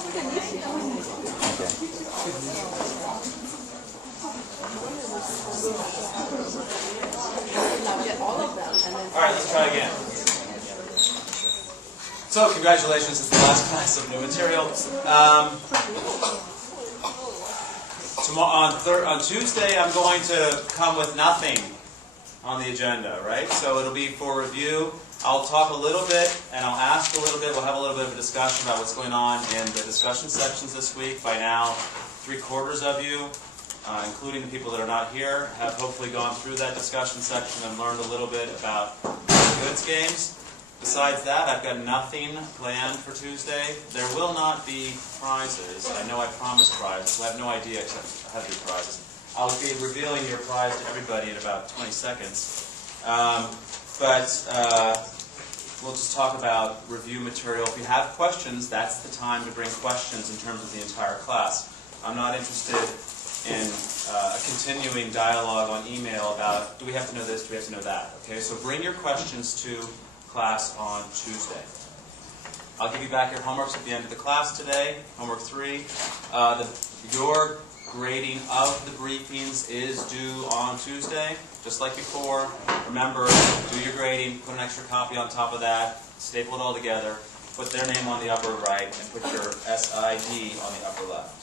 All right, let's try again. So, congratulations, it's the last class of new material. On Tuesday, I'm going to come with nothing on the agenda, right? So it'll be for review. I'll talk a little bit, and I'll ask a little bit. We'll have a little bit of a discussion about what's going on in the discussion sections this week. By now, 3/4 of you, including the people that are not here, have hopefully gone through that discussion section and learned a little bit about goods games. Besides that, I've got nothing planned for Tuesday. There will not be prizes. I know I promised prizes. I have no idea except I have to do prizes. I'll be revealing your prize to everybody in about 20 seconds. We'll just talk about review material. If you have questions, that's the time to bring questions in terms of the entire class. I'm not interested in a continuing dialogue on email about, do we have to know this, do we have to know that? Okay, so bring your questions to class on Tuesday. I'll give you back your homeworks at the end of the class today. Homework 3. Your grading of the briefings is due on Tuesday, just like before. Remember, do your grading, put an extra copy on top of that, staple it all together, put their name on the upper right, and put your SID on the upper left.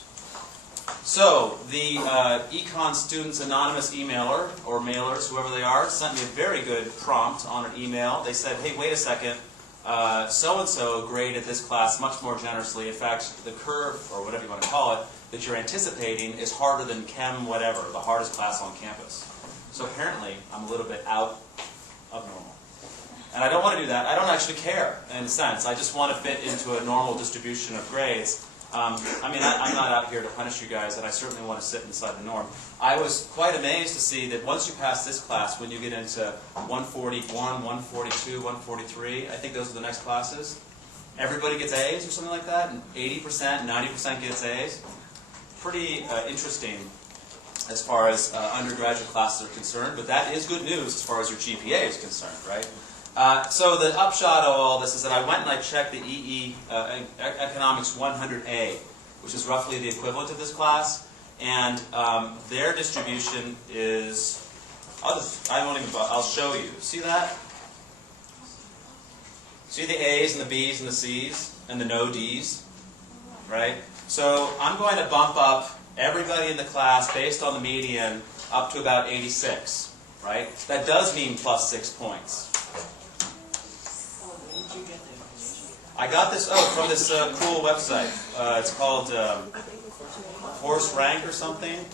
So, the Econ Students Anonymous emailer, or mailers, whoever they are, sent me a very good prompt on an email. They said, hey, wait a second, so-and-so graded this class much more generously. In fact, the curve, or whatever you want to call it, that you're anticipating is harder than Chem whatever, the hardest class on campus. So apparently, I'm a little bit out of normal. And I don't want to do that. I don't actually care, in a sense. I just want to fit into a normal distribution of grades. I'm not out here to punish you guys, and I certainly want to sit inside the norm. I was quite amazed to see that once you pass this class, when you get into 141, 142, 143, I think those are the next classes, everybody gets A's or something like that, and 80%, 90% gets A's. Pretty interesting as far as undergraduate classes are concerned, but that is good news as far as your GPA is concerned, right? So the upshot of all this is that I went and I checked the Economics 100A, which is roughly the equivalent of this class, and their distribution is, I'll show you. See that? See the A's and the B's and the C's and the no D's, right? So I'm going to bump up everybody in the class based on the median up to about 86, right? That does mean plus 6 points. I got this from this cool website. It's called Horse Rank or something.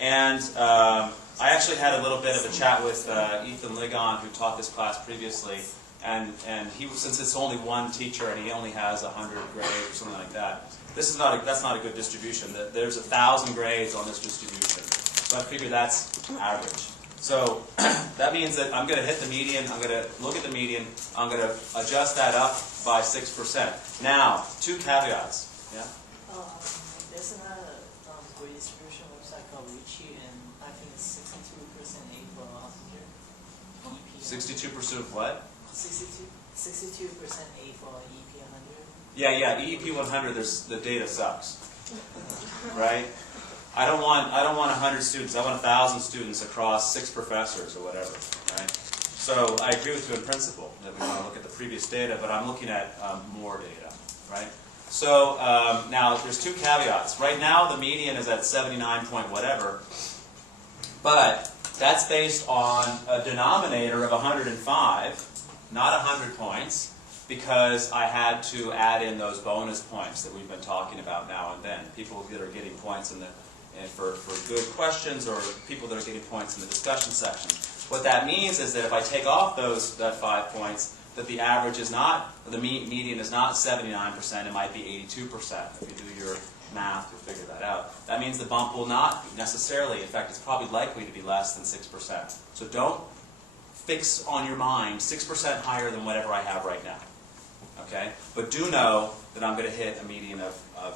And I actually had a little bit of a chat with Ethan Ligon, who taught this class previously. And he, since it's only one teacher and he only has 100 grades or something like that, that's not a good distribution. There's 1,000 grades on this distribution. So I figure that's average. So that means that I'm going to hit the median, I'm going to look at the median, I'm going to adjust that up by 6%. Now, 2 caveats. Yeah? There's another grade distribution website called Richie, and I think it's 62% A for 100. 62% of what? 62% A for EEP100. Yeah, EEP100, the data sucks. Right? I don't want 100 students. I want 1,000 students across 6 professors or whatever, right? So I agree with you in principle that we want to look at the previous data, but I'm looking at more data, right? So now there's 2 caveats. Right now the median is at 79 point whatever, but that's based on a denominator of 105, not 100 points, because I had to add in those bonus points that we've been talking about now and then. People that are getting points for good questions, or people that are getting points in the discussion section. What that means is that if I take off that 5 points, that the average is not, the median is not 79%, it might be 82%. If you do your math, you'll figure that out. That means the bump will not necessarily, in fact, it's probably likely to be less than 6%. So don't fix on your mind 6% higher than whatever I have right now. Okay? But do know that I'm going to hit a median of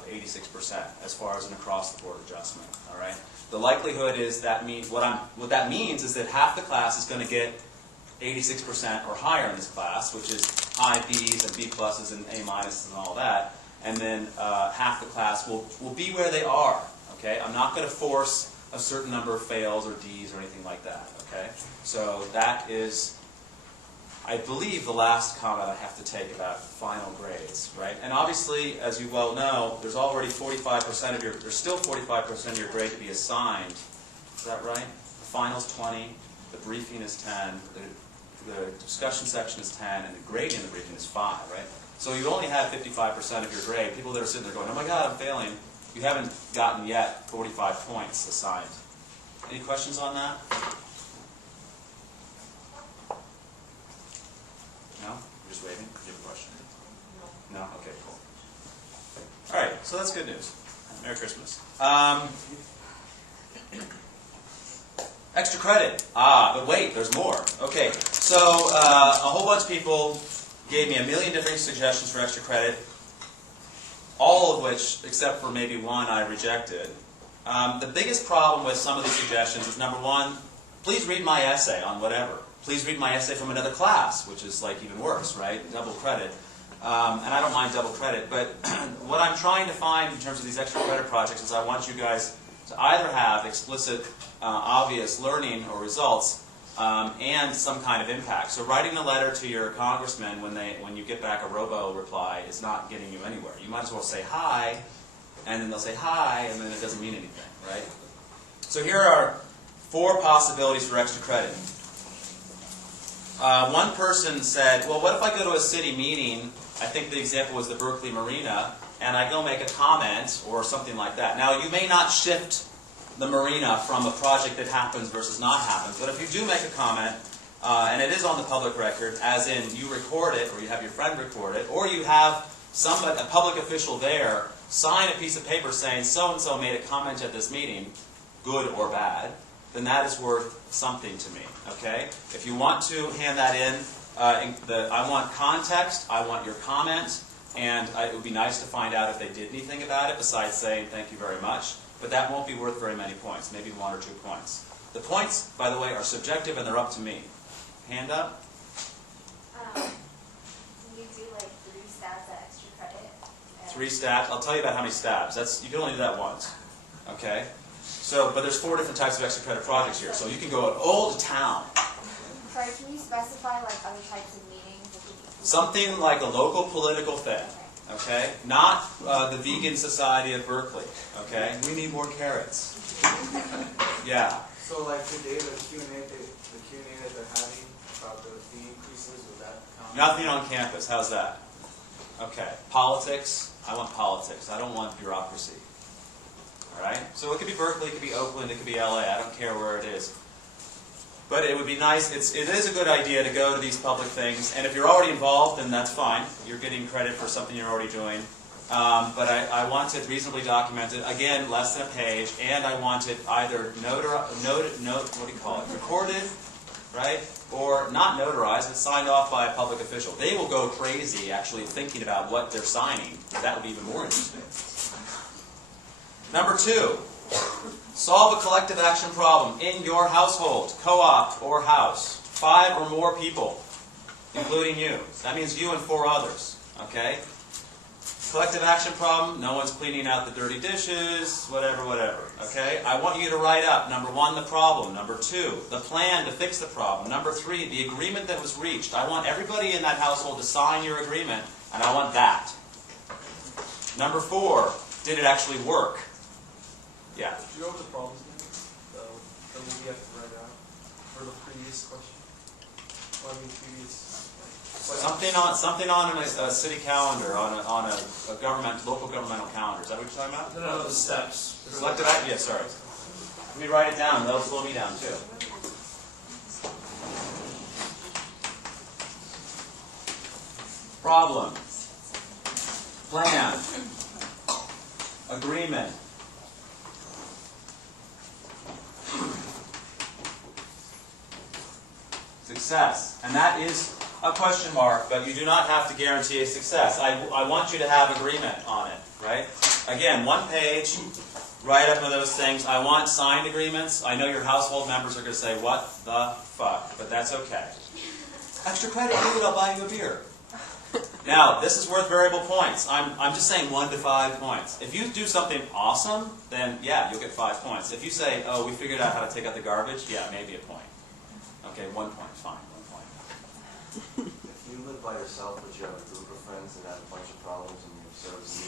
86% as far as an across-the-board adjustment. All right? The likelihood is that what that means is that half the class is going to get 86% or higher in this class, which is high B's and B pluses and A minuses and all that. and then half the class will be where they are. Okay, I'm not going to force a certain number of fails or Ds or anything like that. Okay, so that is, I believe, the last comment I have to take about final grades, right? And obviously, as you well know, there's already 45% of there's still 45% of your grade to be assigned. Is that right? The final's 20, the briefing is 10, the discussion section is 10, and the grading in the briefing is 5, right? So you only have 55% of your grade. People that are sitting there going, oh my God, I'm failing. You haven't gotten yet 45 points assigned. Any questions on that? No? You're just waiting? Do you have a question? No? Okay, cool. All right, so that's good news. Merry Christmas. Extra credit. But wait, there's more. Okay, so a whole bunch of people gave me a million different suggestions for extra credit, all of which, except for maybe one, I rejected. The biggest problem with some of these suggestions is, number one, please read my essay on whatever. Please read my essay from another class, which is like even worse, right? Double credit. And I don't mind double credit, but what I'm trying to find in terms of these extra credit projects is I want you guys to either have explicit, obvious learning or results, and some kind of impact. So writing a letter to your congressman when you get back a robo reply is not getting you anywhere. You might as well say hi, and then they'll say hi, and then it doesn't mean anything, right? So here are 4 possibilities for extra credit. One person said, well, what if I go to a city meeting, I think the example was the Berkeley Marina, and I go make a comment or something like that. Now, you may not shift the marina from a project that happens versus not happens, but if you do make a comment, and it is on the public record, as in you record it, or you have your friend record it, or you have somebody, a public official there, sign a piece of paper saying so-and-so made a comment at this meeting, good or bad, then that is worth something to me, okay? If you want to hand that in, I want context, I want your comment, and it would be nice to find out if they did anything about it besides saying thank you very much, but that won't be worth very many points, maybe 1 or 2 points. The points, by the way, are subjective and they're up to me. Hand up. Can you do like 3 stabs at extra credit? 3 stabs? I'll tell you about how many stabs. You can only do that once, okay? So, but there's 4 different types of extra credit projects here, so you can go all to town. Sorry, can you specify like other types of meetings? Something like a local political thing, okay? Not the Vegan Society of Berkeley, okay? We need more carrots. Yeah. So like today, the Q&A that they're having about the fee increases, would that count? Nothing on campus, how's that? Okay. Politics, I want politics. I don't want bureaucracy. All right? So it could be Berkeley, it could be Oakland, it could be LA, I don't care where it is. But it would be nice, it is a good idea to go to these public things, and if you're already involved, then that's fine. You're getting credit for something you're already doing. But I want it reasonably documented, again, less than a page, and I want it either recorded, right? Or not notarized, but signed off by a public official. They will go crazy actually thinking about what they're signing. That would be even more interesting. Number 2. Solve a collective action problem in your household, co-op, or house. 5 or more people, including you. That means you and 4 others, okay? Collective action problem, no one's cleaning out the dirty dishes, whatever, okay? I want you to write up, number 1, the problem. Number 2, the plan to fix the problem. Number 3, the agreement that was reached. I want everybody in that household to sign your agreement, and I want that. Number 4, did it actually work? Yeah. Do you know what the problems mean? The movie you have to write out? For the previous question? Well, I mean, previous... Something on a city calendar, on a local governmental calendar. Is that what you're talking about? No, the steps. Selective action? Yeah, sorry. Let me write it down. That'll slow me down, too. Problem. Plan. Agreement. Success. And that is a question mark, but you do not have to guarantee a success. I want you to have agreement on it, right? Again, 1 page, write up of those things. I want signed agreements. I know your household members are going to say, what the fuck? But that's okay. Extra credit, dude, I'll buy you a beer. Now, this is worth variable points. I'm just saying 1 to 5 points. If you do something awesome, then yeah, you'll get 5 points. If you say, oh, we figured out how to take out the garbage, yeah, maybe a point. Okay, 1 point, fine, 1 point. If you live by yourself, but you have a group of friends and have a bunch of problems and you serve as a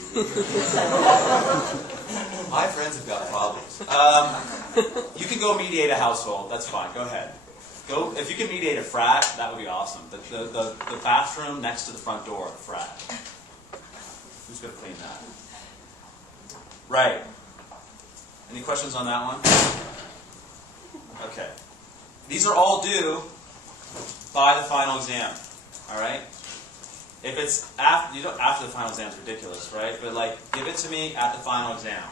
mediator. My friends have got problems. You can go mediate a household. That's fine. Go ahead. Go if you can mediate a frat. That would be awesome. The bathroom next to the front door of the frat. Who's going to clean that? Right. Any questions on that one? Okay. These are all due by the final exam. All right. If it's after the final exam is ridiculous, right? But like, give it to me at the final exam.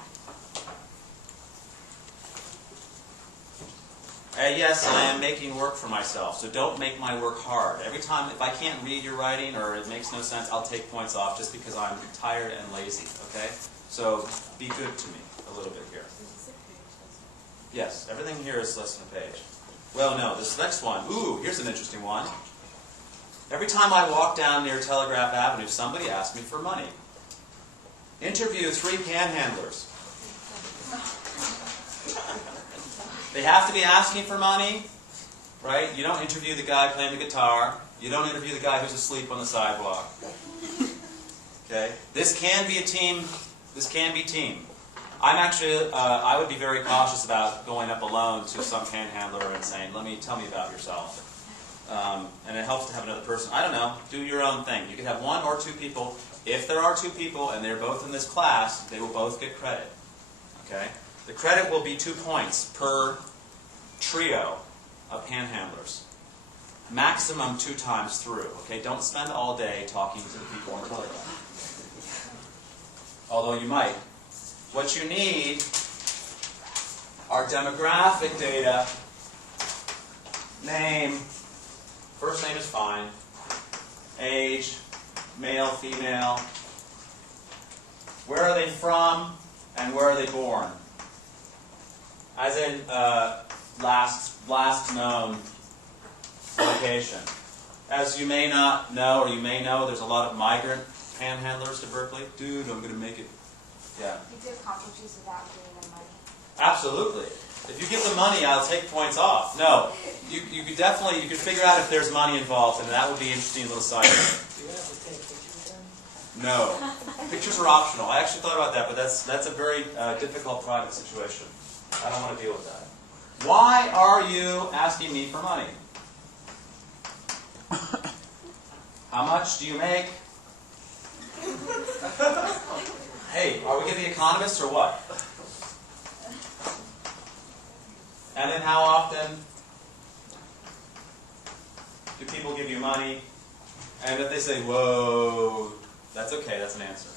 Yes, I am making work for myself, so don't make my work hard. Every time, if I can't read your writing or it makes no sense, I'll take points off just because I'm tired and lazy, okay? So be good to me a little bit here. Yes, everything here is less than a page. Well, no, this next one. Ooh, here's an interesting one. Every time I walk down near Telegraph Avenue, somebody asks me for money. Interview 3 panhandlers. They have to be asking for money, right? You don't interview the guy playing the guitar. You don't interview the guy who's asleep on the sidewalk. Okay? This can be a team. This can be team. I'm actually, I would be very cautious about going up alone to some panhandler and saying, tell me about yourself. And it helps to have another person. I don't know. Do your own thing. You can have 1 or 2 people. If there are 2 people and they're both in this class, they will both get credit. Okay? The credit will be 2 points per trio of panhandlers. Maximum 2 times through. Okay? Don't spend all day talking to the people on Telegram. Although you might. What you need are demographic data. Name. First name is fine. Age. Male, female. Where are they from and where are they born? As in last known location. As you may not know, or you may know, there's a lot of migrant panhandlers to Berkeley. Dude, I'm going to make it. Yeah. You do accomplishments without giving them money. Absolutely. If you give them money, I'll take points off. No. You could definitely, you could figure out if there's money involved, and that would be an interesting little side note. Do you have to take pictures then? No. Pictures are optional. I actually thought about that, but that's a very difficult private situation. I don't want to deal with that. Why are you asking me for money? How much do you make? Hey, are we going to be economists or what? And then how often do people give you money? And if they say, whoa, that's okay, that's an answer.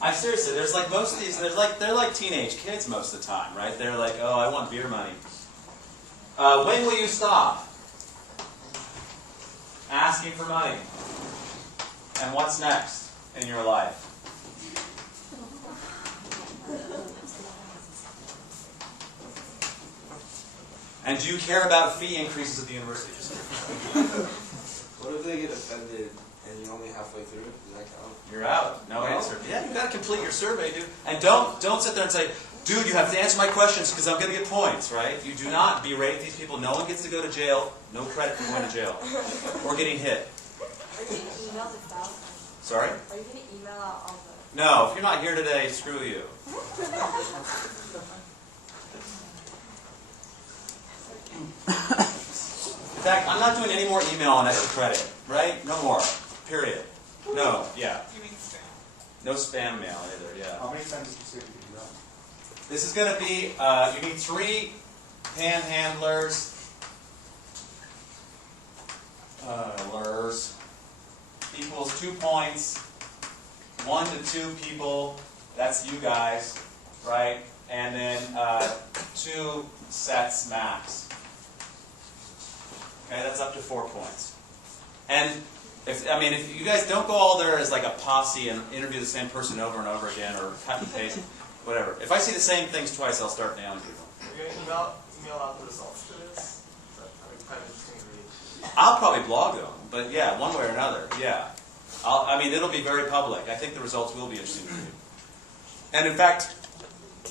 I'm seriously, there's like most of these, they're like teenage kids most of the time, right? They're like, oh, I want beer money. When will you stop asking for money? And what's next in your life? And do you care about fee increases at the university? What if they get offended and you're only halfway through? Does that count? You're out. No answer. Yeah, you've got to complete your survey, dude. And don't sit there and say, dude, you have to answer my questions because I'm going to get points, right? You do not berate these people. No one gets to go to jail. No credit for going to jail. Or getting hit. Are you going to email this out? Sorry? Are you going to email out all the... No, if you're not here today, screw you. In fact, I'm not doing any more email on extra credit, right? No more. Period. No, yeah. You mean spam? No spam mail either, yeah. How many times did you say you could do that? This is going to be, you need 3 panhandlers. Lurs. Equals 2 points. 1 to 2 people. That's you guys, right? And then 2 sets max. Okay, that's up to 4 points. And if you guys don't go all there as like a posse and interview the same person over and over again, or cut and paste, whatever. If I see the same things twice, I'll start nailing people. Are you going to email out the results to this? I mean, kind of interesting to read. I'll probably blog them, but yeah, one way or another, yeah. I mean, it'll be very public. I think the results will be interesting to you. And in fact,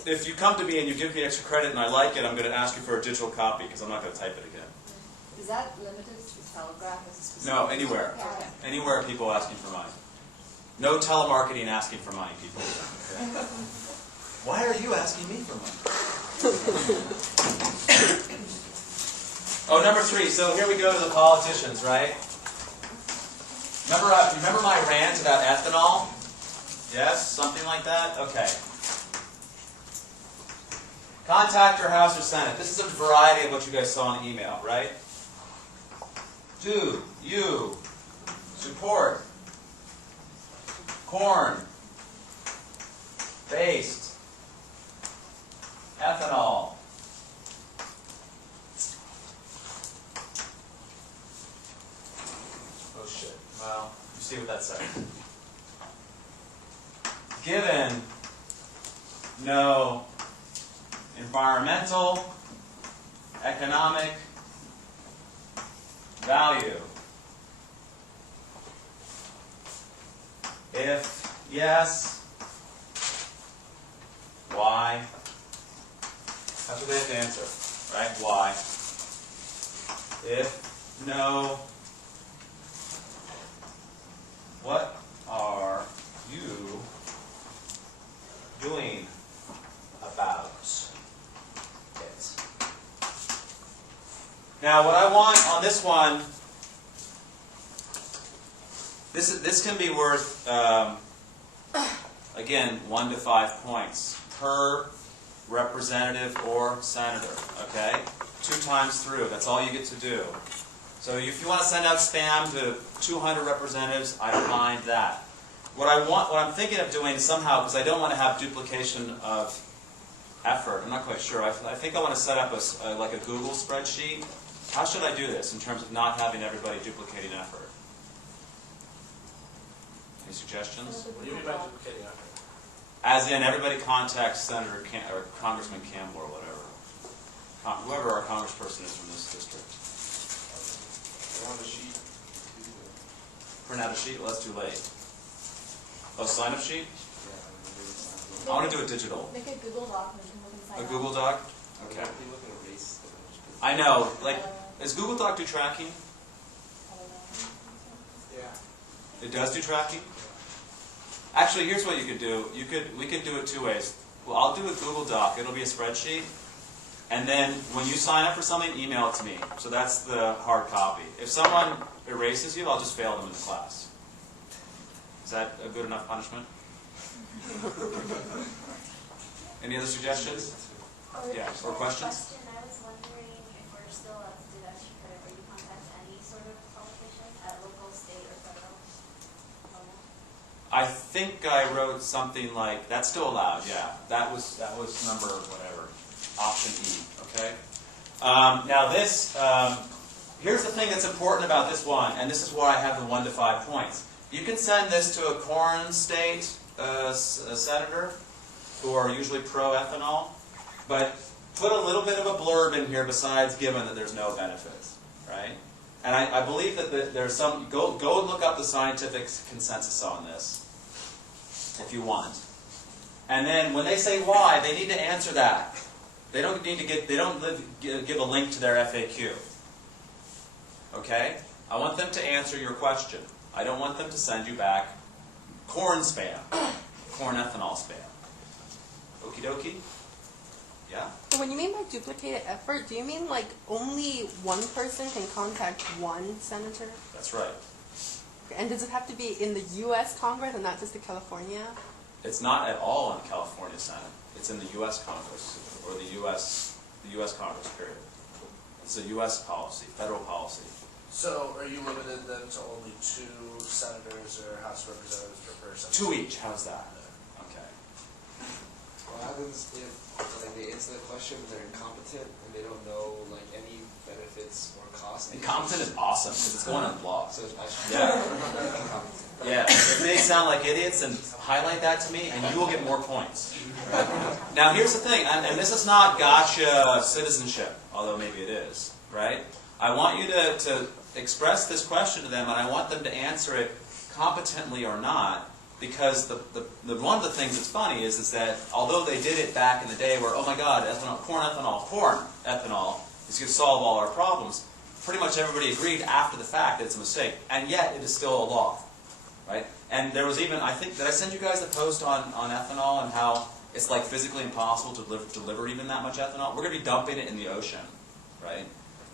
if you come to me and you give me extra credit and I like it, I'm going to ask you for a digital copy because I'm not going to type it again. Is that limited to Telegraph as a specific? No, anywhere. Okay. Anywhere people asking for money. No telemarketing asking for money, people. Okay? Why are you asking me for money? Oh, number 3. So here we go to the politicians, right? Remember my rant about ethanol? Yes? Something like that? Okay. Contact your House or Senate. This is a variety of what you guys saw in the email, right? Do you support corn-based ethanol? Oh shit. Well, you see what that says. Given no environmental, economic value. If yes, why? That's what they have to answer, right? Why? If no, what are you doing about it? Now, what I want on this one, this can be worth, again, 1 to 5 points per representative or senator, okay? 2 times through, that's all you get to do. So if you want to send out spam to 200 representatives, I don't mind that. What I'm thinking of doing somehow, because I don't want to have duplication of effort, I'm not quite sure. I think I want to set up like a Google spreadsheet. How should I do this in terms of not having everybody duplicating effort? Any suggestions? What do you mean by duplicating effort? As in, everybody contacts Senator or Congressman Campbell or whatever. Whoever our congressperson is from this district. I want a sheet. Print out a sheet? Well, that's too late. Oh, sign-up sheet? Yeah, I want to do it digital. Make a Google Doc and we can look inside. A Google Doc? Okay. Are you looking at race? I know. Like, does Google Doc do tracking? yeah. It does do tracking? Actually, here's what you could do. We could do it 2 ways. Well, I'll do a Google Doc. It'll be a spreadsheet. And then when you sign up for something, email it to me. So that's the hard copy. If someone erases you, I'll just fail them in the class. Is that a good enough punishment? Any other suggestions? Yeah, or questions? I was wondering if we're still allowed to do extra credit where you contact any sort of politician at local, state, or federal level. I think I wrote something like, that's still allowed, yeah. That was number whatever, option E, okay? Now this, here's the thing that's important about this one, and this is why I have the 1 to 5 points. You can send this to a corn state senator who are usually pro-ethanol, but put a little bit of a blurb in here besides given that there's no benefits, right? And I believe that there's some, go and look up the scientific consensus on this, if you want. And then when they say why, they need to answer that. They don't need to give a link to their FAQ. Okay? I want them to answer your question. I don't want them to send you back corn spam, corn ethanol spam. Okie dokie? Yeah? So when you mean by duplicated effort, do you mean like only one person can contact one senator? That's right. And does it have to be in the U.S. Congress and not just the California? It's not at all in the California Senate. It's in the U.S. Congress, or the U.S. Congress, period. It's a U.S. policy, federal policy. So, are you limited then to only 2 senators or House Representatives per person? 2 each, how's that? Okay. What happens if like they answer the question but they're incompetent and they don't know like any benefits or costs? Incompetent is awesome, because it's going on the blog. So it's actually Yeah. incompetent. Yeah, if they sound like idiots, then highlight that to me, and you will get more points. Now, here's the thing, and this is not gotcha citizenship, although maybe it is, right? I want you to express this question to them, and I want them to answer it competently or not, because one of the things that's funny is that although they did it back in the day where, oh my God, ethanol, corn ethanol is going to solve all our problems, pretty much everybody agreed after the fact that it's a mistake, and yet it is still a law, right? And there was even, I think, did I send you guys the post on ethanol and how it's like physically impossible to deliver even that much ethanol? We're going to be dumping it in the ocean, right?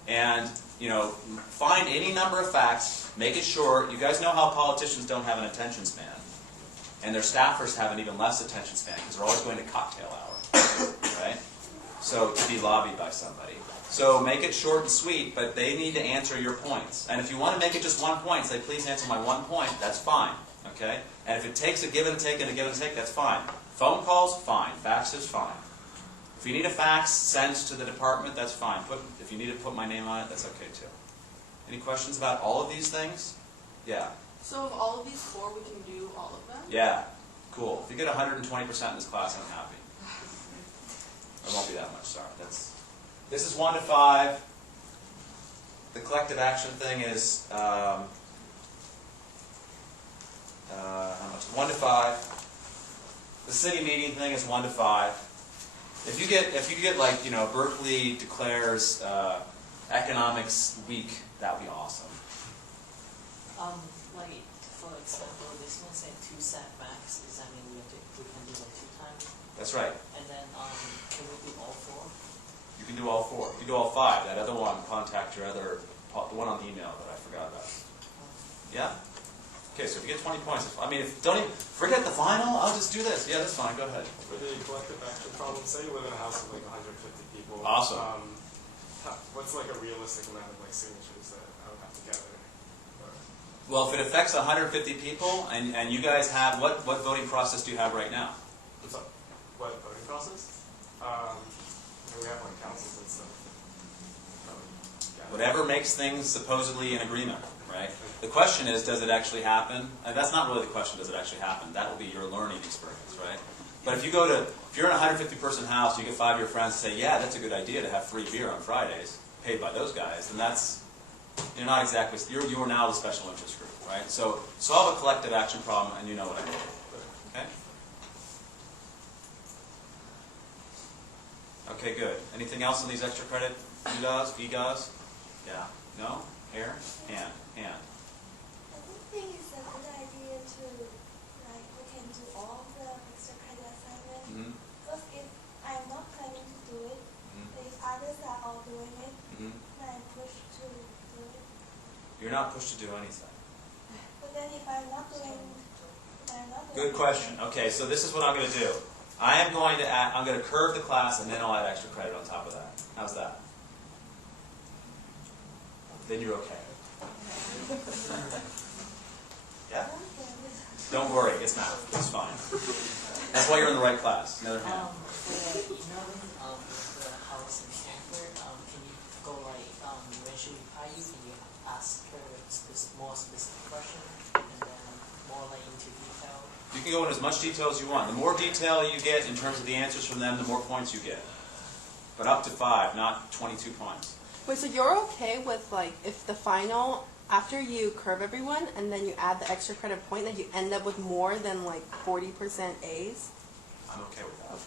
And, you know, find any number of facts, make it short. You guys know how politicians don't have an attention span. And their staffers have an even less attention span because they're always going to cocktail hour, right? So, to be lobbied by somebody. So, make it short and sweet, but they need to answer your points. And if you want to make it just one point, say, please answer my one point, that's fine, okay? And if it takes a give and take and a give and take, that's fine. Phone calls, fine. Fax is fine. If you need a fax sent to the department, that's fine. If you need to put my name on it, that's okay too. Any questions about all of these things? Yeah. So of all of these 4, we can do all of them? Yeah. Cool. If you get 120% in this class, I'm happy. It won't be that much, sorry. This is 1 to 5. The collective action thing is how much? 1 to 5. The city meeting thing is 1 to 5. If you get like, you know, Berkeley declares economics week, that would be awesome. Like, for example, this one said 2 setbacks. Does that mean we can do like 2 times? That's right. And then, can we do all 4? You can do all 4. You can do all 5. That other one, contact your other, the one on the email that I forgot about. Yeah? Okay, so if you get 20 points, I mean, don't even, forget the final, I'll just do this. Yeah, that's fine, go ahead. For the collective action problem, say you live in a house with like 150 people. Awesome. What's like a realistic amount of like signatures that I would have to gather? Well, if it affects 150 people, and you guys have, what voting process do you have right now? What's up? What voting process? We have like councils and stuff. Whatever makes things supposedly in agreement, right? The question is, does it actually happen? And that's not really the question, does it actually happen? That will be your learning experience, right? But if you're in a 150-person house, you get 5 of your friends and say, yeah, that's a good idea to have free beer on Fridays, paid by those guys, then you're not exactly, you're now the special interest group, right? So solve a collective action problem, and you know what I mean, okay? Okay, good. Anything else on these extra credit VGAs? Yeah? No? Hair? Hand. I don't think it's a good idea to, like, we can do all the extra credit assignments. Mm-hmm. Because if I'm not planning to do it, but if others are all doing it, Mm-hmm. then I'm pushed to do it. You're not pushed to do anything. But then if I'm not doing Good question. Okay, so this is what I'm going to do. I'm going to curve the class, and then I'll add extra credit on top of that. How's that? Then you're okay. Yeah? Don't worry, it's math. It's fine. That's why you're in the right class. Another hand. For the house in Stanford, can you go like, when she reply you, can you ask her more specific question, and then more like into detail? You can go in as much detail as you want. The more detail you get in terms of the answers from them, the more points you get. But up to 5, not 22 points. Wait, so you're okay with, like, if the final, after you curve everyone and then you add the extra credit point, that you end up with more than, like, 40% A's? I'm okay with that.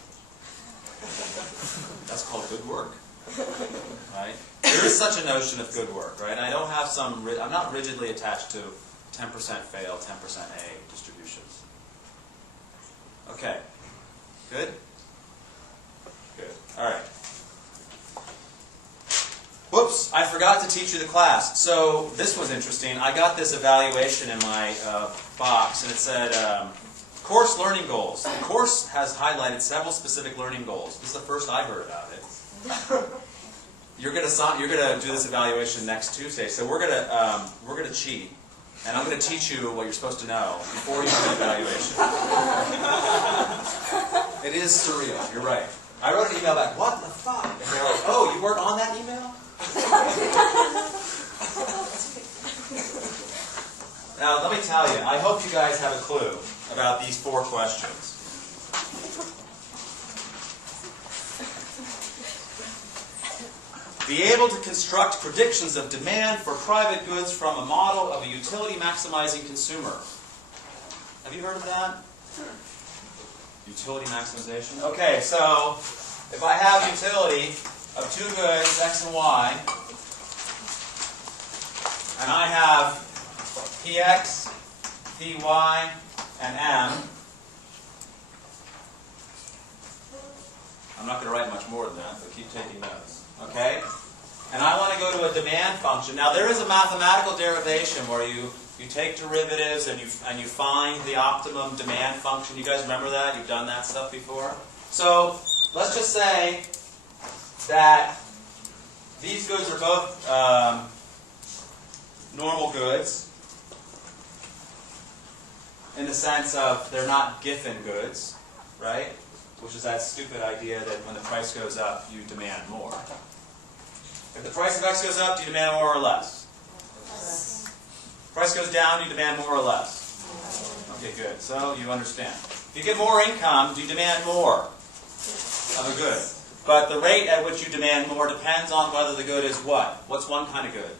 That's called good work. Right? There is such a notion of good work, right? I don't have I'm not rigidly attached to 10% fail, 10% A distributions. Okay. Good? Good. All right. Whoops, I forgot to teach you the class. So this was interesting. I got this evaluation in my box, and it said, course learning goals. The course has highlighted several specific learning goals. This is the first I heard about it. You're gonna do this evaluation next Tuesday, so we're gonna cheat, and I'm gonna teach you what you're supposed to know before you do the evaluation. It is surreal. You're right. I wrote an email back. What the fuck? And they're like, oh, you weren't on that email? Now, let me tell you, I hope you guys have a clue about these 4 questions. Be able to construct predictions of demand for private goods from a model of a utility maximizing consumer. Have you heard of that? Utility maximization? Okay, so if I have utility of two goods, X and Y, and I have PX, PY, and M, I'm not going to write much more than that, but keep taking notes. Okay? And I want to go to a demand function. Now there is a mathematical derivation where you take derivatives and you find the optimum demand function. You guys remember that? You've done that stuff before? So let's just say that these goods are both normal goods in the sense of they're not Giffen goods, right? Which is that stupid idea that when the price goes up, you demand more. If the price of X goes up, do you demand more or less? Price goes down, do you demand more or less? Okay, good. So you understand. If you get more income, do you demand more of a good? But the rate at which you demand more depends on whether the good is what? What's one kind of good?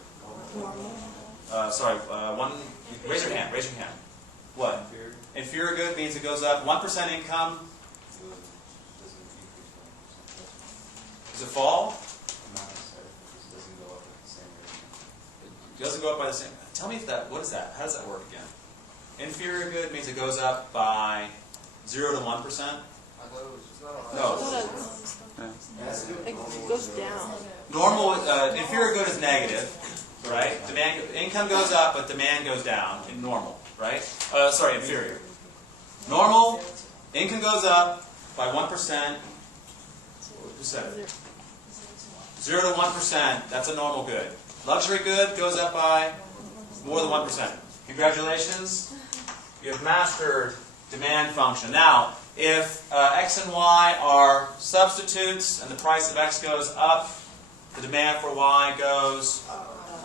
Raise your hand. Raise your hand. What? Inferior good means it goes up 1% income. Does it fall? It doesn't go up by the same. Tell me if that. What is that? How does that work again? Inferior good means it goes up by 0 to 1%. I thought it was just not. No. It goes down. Normal. Inferior good is negative, right? Income goes up, but demand goes down in normal, right? Inferior. Normal. Income goes up by 1%. Who said it? 0 to 1%. That's a normal good. Luxury good goes up by more than 1%. Congratulations. You have mastered demand function. Now, if X and Y are substitutes and the price of X goes up, the demand for Y goes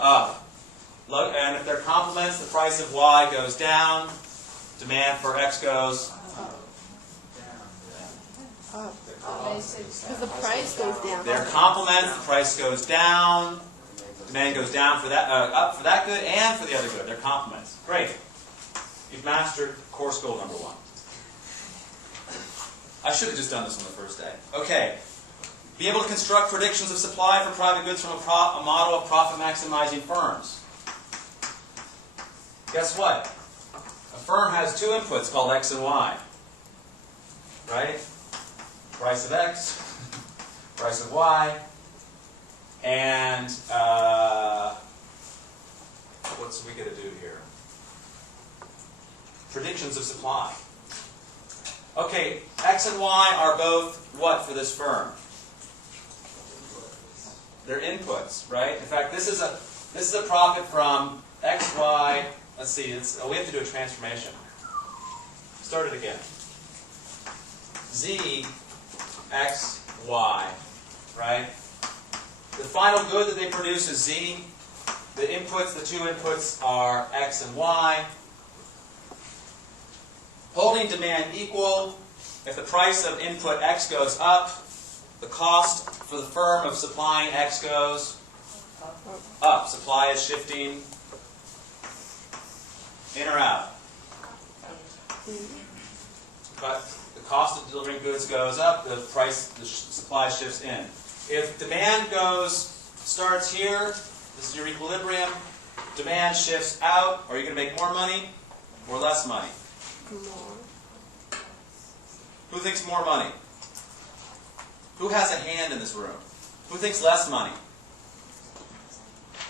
up. And if they're complements, the price of Y goes down, demand for X goes Up. Because the price goes down. They're complements, the price goes down, demand goes down for that, up for that good and for the other good. They're complements. Great. You've mastered course goal number 1. I should have just done this on the first day. Okay. Be able to construct predictions of supply for private goods from a model of profit-maximizing firms. Guess what? A firm has two inputs called X and Y. Right? Price of X, price of Y, and what's we going to do here? Predictions of supply. Okay, X and Y are both what for this firm? They're inputs, right? In fact, this is a profit from X, Y. Let's see. We have to do a transformation. Start it again. Z. X, Y, right? The final good that they produce is Z. The inputs, the two inputs are X and Y. Holding demand equal, if the price of input X goes up, the cost for the firm of supplying X goes up. Supply is shifting in or out. But the cost of delivering goods goes up, the supply shifts in. If demand starts here, this is your equilibrium, demand shifts out, are you going to make more money or less money? More. Who thinks more money? Who has a hand in this room? Who thinks less money?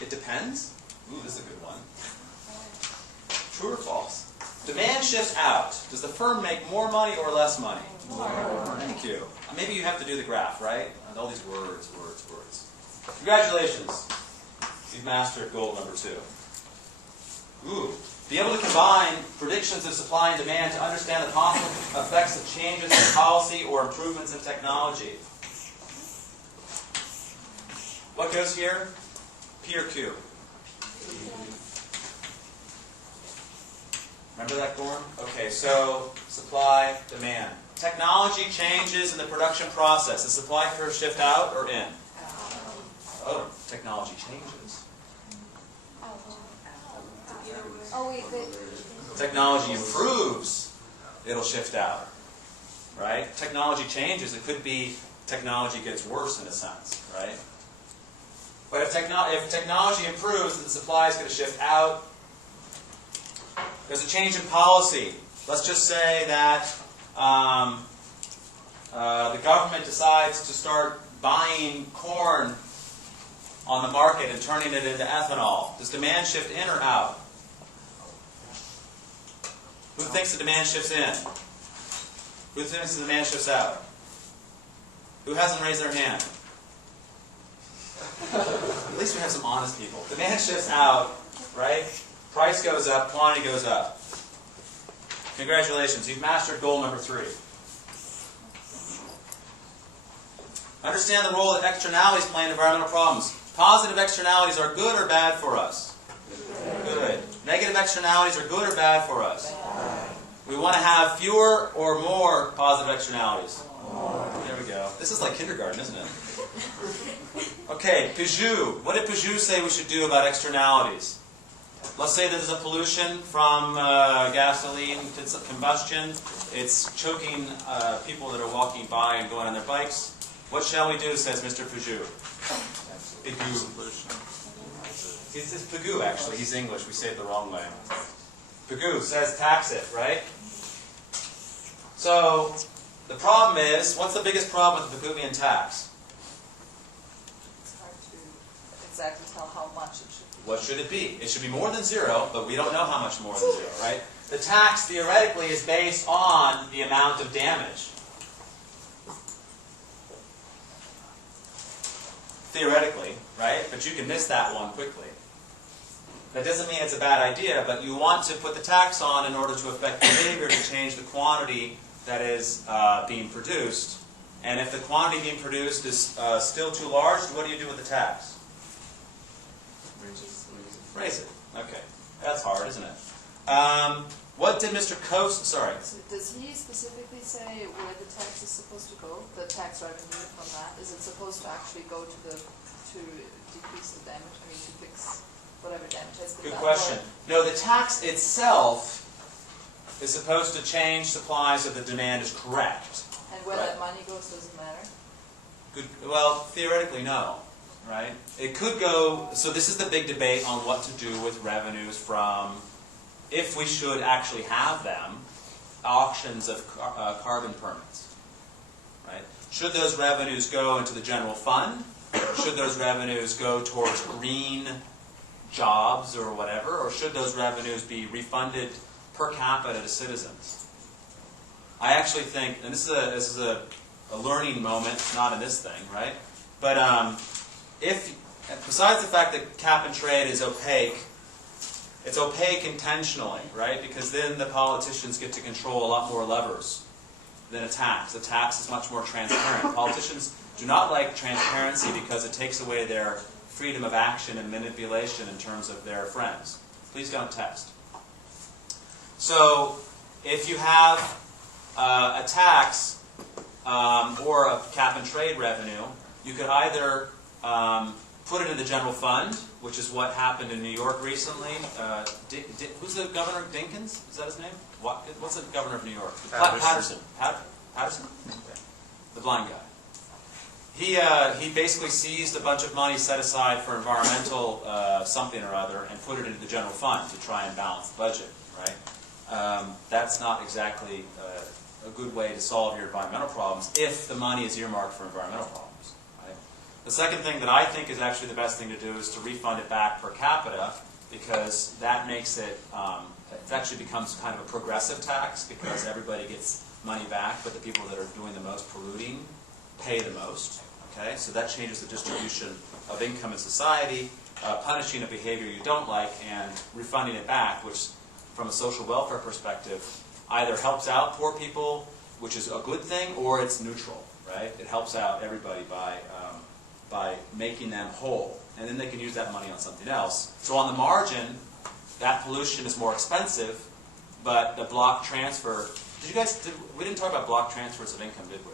It depends? Ooh, this is a good one. True or false? Demand shifts out. Does the firm make more money or less money? More. Thank you. Maybe you have to do the graph, right? And all these words. Congratulations. You've mastered goal number 2. Ooh. Be able to combine predictions of supply and demand to understand the possible effects of changes in policy or improvements in technology. What goes here? P or Q? Remember that, Gorm? Okay, so supply, demand. Technology changes in the production process. Does supply curve shift out or in? oh, technology changes. Oh, wait, but Technology improves, it'll shift out. Right? Technology changes, it could be technology gets worse in a sense, right? But if technology improves, then the supply is going to shift out. There's a change in policy. Let's just say that the government decides to start buying corn on the market and turning it into ethanol. Does demand shift in or out? Who thinks the demand shifts in? Who thinks the demand shifts out? Who hasn't raised their hand? At least we have some honest people. Demand shifts out, right? Price goes up, quantity goes up. Congratulations, you've mastered goal number 3. Understand the role that externalities play in environmental problems. Positive externalities are good or bad for us? Good. Negative externalities are good or bad for us? We want to have fewer or more positive externalities? There we go. This is like kindergarten, isn't it? Okay, Peugeot. What did Peugeot say we should do about externalities? Let's say there's a pollution from gasoline to combustion. It's choking people that are walking by and going on their bikes. What shall we do, says Mr. Peugeot? Peugeot. It's Peugeot, actually. He's English. We say it the wrong way. Peugeot says tax it, right? So, the problem is, what's the biggest problem with the Peugeotian tax? it's hard to exactly tell how much it should be. What should it be? It should be more than 0, but we don't know how much more than 0, right? The tax, theoretically, is based on the amount of damage. Theoretically, right? But you can miss that one quickly. That doesn't mean it's a bad idea, but you want to put the tax on in order to affect behavior to change the quantity that is being produced. And if the quantity being produced is still too large, what do you do with the tax? Raise it. Okay. That's hard, isn't it? What did Mr. Coast... Sorry. So does he specifically say where the tax is supposed to go? The tax revenue from that? Is it supposed to actually go to decrease the damage? I mean, to fix whatever damage has been Good done? question. No, the tax itself is supposed to change supplies if the demand is correct. And where Right. that money goes doesn't matter? Good. Well, theoretically, no. Right? It could go... So this is the big debate on what to do with revenues from, if we should actually have them, auctions of carbon permits. Right? Should those revenues go into the general fund? Should those revenues go towards green jobs or whatever? Or should those revenues be refunded per capita to citizens? I actually think, and this is a learning moment, it's not in this thing, right? But besides the fact that cap and trade is opaque, it's opaque intentionally, right? Because then the politicians get to control a lot more levers than a tax. A tax is much more transparent. Politicians do not like transparency because it takes away their freedom of action and manipulation in terms of their friends. Please don't test. So, if you have a tax or a cap and trade revenue, you could either put it in the general fund, which is what happened in New York recently. Who's the governor? Dinkins? Is that his name? What's the governor of New York? Patterson. Patterson? The blind guy. He basically seized a bunch of money set aside for environmental something or other and put it into the general fund to try and balance the budget, right? That's not exactly a good way to solve your environmental problems if the money is earmarked for environmental problems, right? The second thing that I think is actually the best thing to do is to refund it back per capita, because that makes it, it actually becomes kind of a progressive tax because everybody gets money back, but the people that are doing the most polluting pay the most. Okay, so that changes the distribution of income in society, punishing a behavior you don't like and refunding it back, which from a social welfare perspective either helps out poor people, which is a good thing, or it's neutral, right? It helps out everybody by making them whole, and then they can use that money on something else. So on the margin, that pollution is more expensive, but the block transfer, we didn't talk about block transfers of income, did we?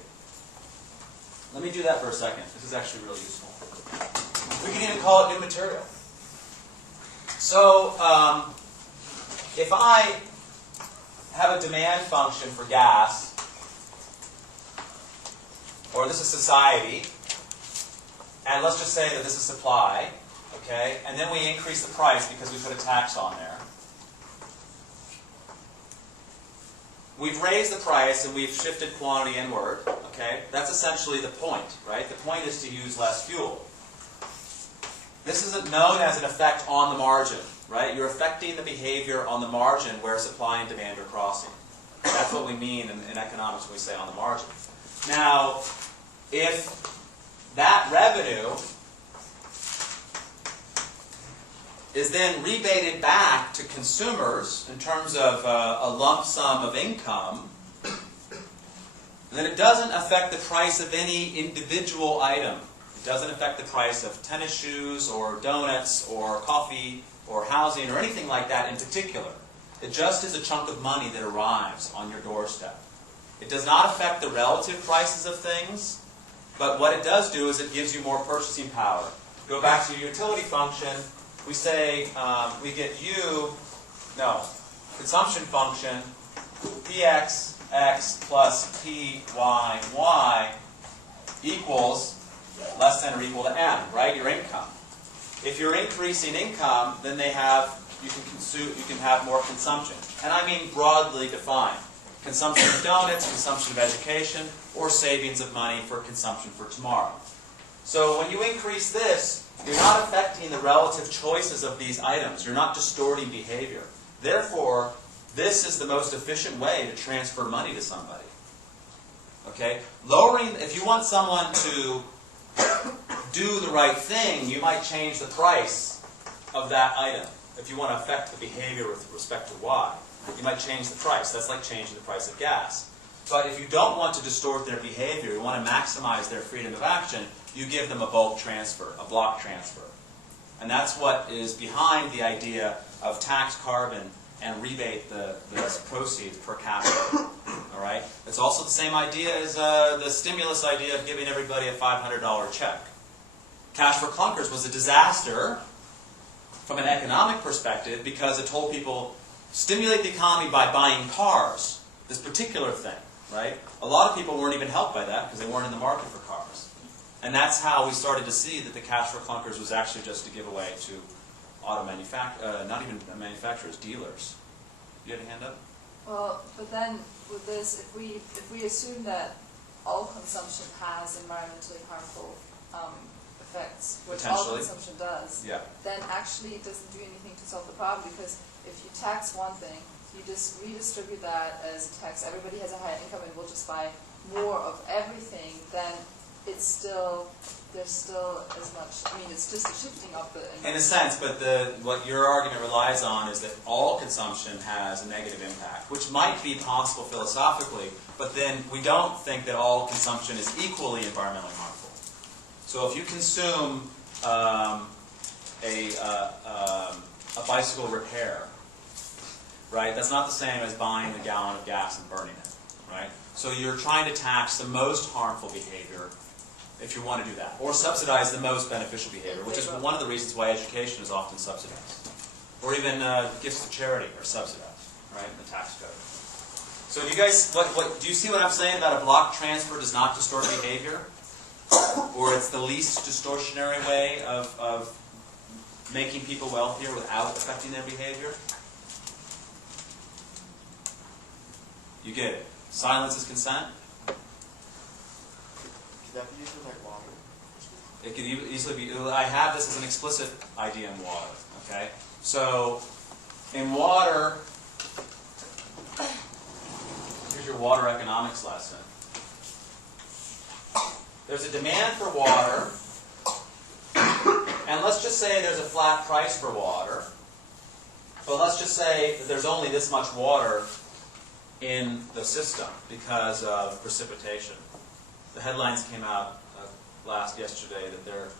Let me do that for a second. This is actually really useful. We can even call it new material. So if I have a demand function for gas, or this is society, and let's just say that this is supply, okay, and then we increase the price because we put a tax on there. We've raised the price and we've shifted quantity inward, okay? That's essentially the point, right? The point is to use less fuel. This is known as an effect on the margin, right? You're affecting the behavior on the margin where supply and demand are crossing. That's what we mean in economics when we say on the margin. Now, if that revenue is then rebated back to consumers in terms of a lump sum of income, then it doesn't affect the price of any individual item. It doesn't affect the price of tennis shoes or donuts or coffee or housing or anything like that in particular. It just is a chunk of money that arrives on your doorstep. It does not affect the relative prices of things, but what it does do is it gives you more purchasing power. Go back to your utility function. We say we get consumption function, px plus py equals less than or equal to m, right? Your income. If you're increasing income, then you can have more consumption. And I mean broadly defined. Consumption of donuts, consumption of education, or savings of money for consumption for tomorrow. So when you increase this, you're not affecting the relative choices of these items. You're not distorting behavior. Therefore, this is the most efficient way to transfer money to somebody. Okay? If you want someone to do the right thing, you might change the price of that item. If you want to affect the behavior with respect to Y, you might change the price. That's like changing the price of gas. But if you don't want to distort their behavior, you want to maximize their freedom of action, you give them a bulk transfer, a block transfer. And that's what is behind the idea of tax carbon and rebate the proceeds per capita. All right? It's also the same idea as the stimulus idea of giving everybody a $500 check. Cash for clunkers was a disaster from an economic perspective because it told people, stimulate the economy by buying cars, this particular thing, right? A lot of people weren't even helped by that because they weren't in the market for cars. And that's how we started to see that the cash for clunkers was actually just a giveaway to not even manufacturers, dealers. You had a hand up? Well, but then with this, if we assume that all consumption has environmentally harmful effects, which all consumption does, yeah, then actually it doesn't do anything to solve the problem, because if you tax one thing, you just redistribute that as a tax. Everybody has a higher income and will just buy more of everything, then it's still, there's still as much, I mean, it's just a shifting of the... In a sense, but what your argument relies on is that all consumption has a negative impact, which might be possible philosophically, but then we don't think that all consumption is equally environmentally harmful. So if you consume a bicycle repair, right, that's not the same as buying a gallon of gas and burning it, right? So you're trying to tax the most harmful behavior if you want to do that, or subsidize the most beneficial behavior, which is one of the reasons why education is often subsidized, or even gifts to charity are subsidized, right, in the tax code. So do you guys, do you see what I'm saying about a block transfer does not distort behavior, or it's the least distortionary way of making people wealthier without affecting their behavior? You get it. Silence is consent. Could that be used with like water? It could easily be. I have this as an explicit idea in water. Okay, so in water, here's your water economics lesson. There's a demand for water, and let's just say there's a flat price for water. But let's just say that there's only this much water in the system because of precipitation. The headlines came out yesterday that they're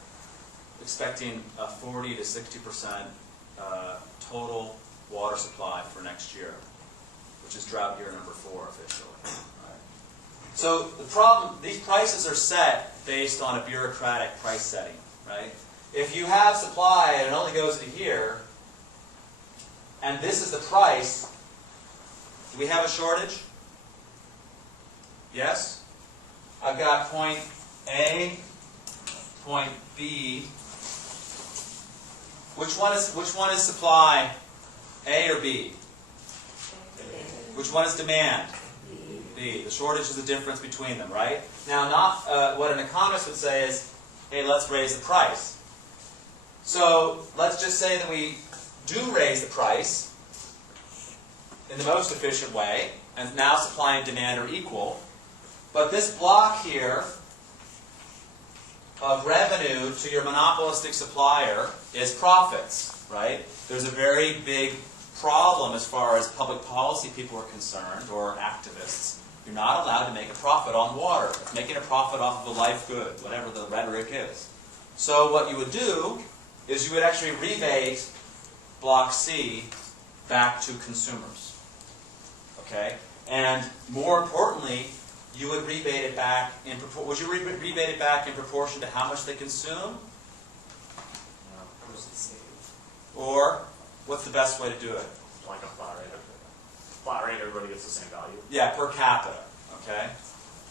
expecting a 40 to 60% total water supply for next year, which is drought year number 4 officially. Right. So the problem, these prices are set based on a bureaucratic price setting, right? if you have supply and it only goes to here, and this is the price, do we have a shortage? Yes? I've got point A, point B. Which one is supply? A or B? Which one is demand? B. The shortage is the difference between them, right? Now, not what an economist would say is, hey, let's raise the price. So let's just say that we do raise the price in the most efficient way, and now supply and demand are equal. But this block here of revenue to your monopolistic supplier is profits, right? There's a very big problem as far as public policy people are concerned, or activists. You're not allowed to make a profit on water. It's making a profit off of the life good, whatever the rhetoric is. So what you would do is you would actually rebate block C back to consumers. Okay? And more importantly, you would rebate it back in rebate it back in proportion to how much they consume? Or what's the best way to do it? Like a flat rate. Flat rate, everybody gets the same value. Yeah, per capita. Okay?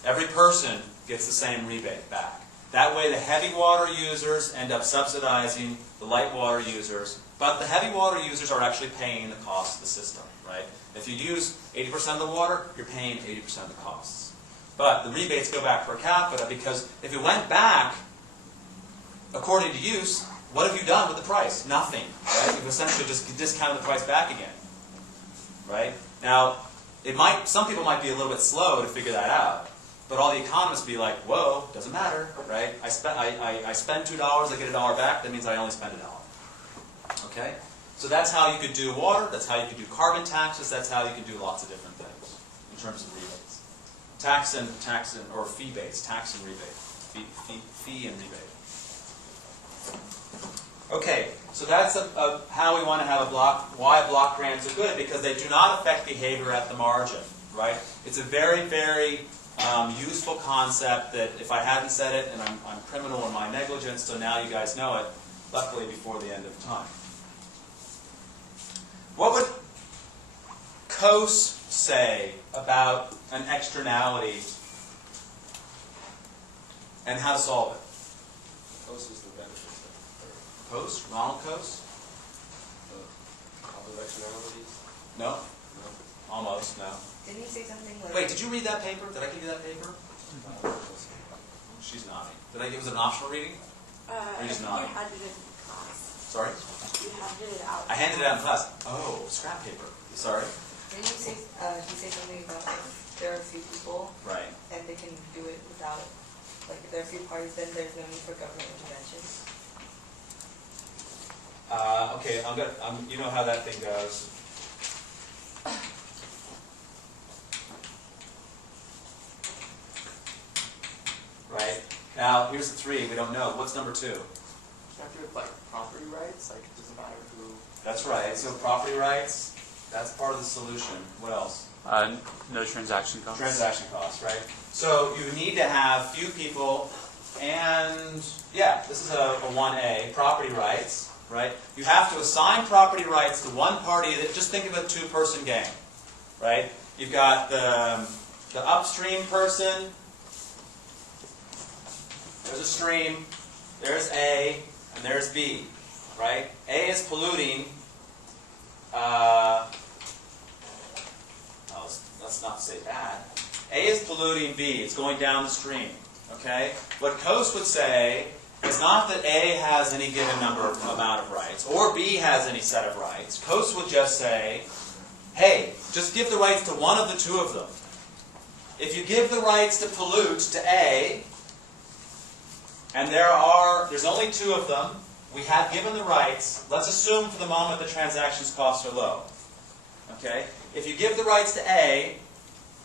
Every person gets the same rebate back. That way the heavy water users end up subsidizing the light water users, but the heavy water users are actually paying the cost of the system, right? If you use 80% of the water, you're paying 80% of the costs. But the rebates go back per capita because if it went back according to use, what have you done with the price? Nothing, right? You've essentially just discounted the price back again, right? Now, some people might be a little bit slow to figure that out, but all the economists be like, whoa, doesn't matter, right? I spend $2, I get $1 back, that means I only spend $1. Okay? So that's how you could do water, that's how you could do carbon taxes, that's how you could do lots of different things in terms of rebates. Or fee-based, tax and rebate. Fee and rebate. Okay, so that's how we want to have a block, why block grants are good, because they do not affect behavior at the margin, right? It's a very, very useful concept that if I hadn't said it, and I'm criminal in my negligence, so now you guys know it, luckily before the end of time. What would Coase say about an externality and how to solve it? Coase is the benefit. Coase? Ronald Coase? All the externalities? No? No. Almost, no. Didn't you say something like... Wait, did you read that paper? Did I give you that paper? She's nodding. Did I give it an optional reading? Or you just nodding? You handed it in class. Sorry? You handed it out. I handed it out in class. Oh, scrap paper. Sorry. Didn't you say something about if there are a few people Right. and they can do it without, like if there are a few parties, then there's no need for government intervention? Okay, you know how that thing goes. Right? Now, here's the 3. We don't know. What's number 2? After like property rights, like it doesn't matter who. That's right. So property rights, that's part of the solution. What else? No transaction costs. Transaction costs, right? So you need to have few people, and yeah, this is a 1A, property rights, right? You have to assign property rights to one party. That just think of a 2-person game, right? You've got the upstream person. There's a stream. There's A, and there's B, right? A is polluting. Let's not say bad. A is polluting B. It's going down the stream. Okay? What Coase would say is not that A has any given amount of rights, or B has any set of rights. Coase would just say, hey, just give the rights to one of the 2 of them. If you give the rights to pollute to A, and there's only 2 of them, we have given the rights. Let's assume for the moment the transactions costs are low. Okay? If you give the rights to A,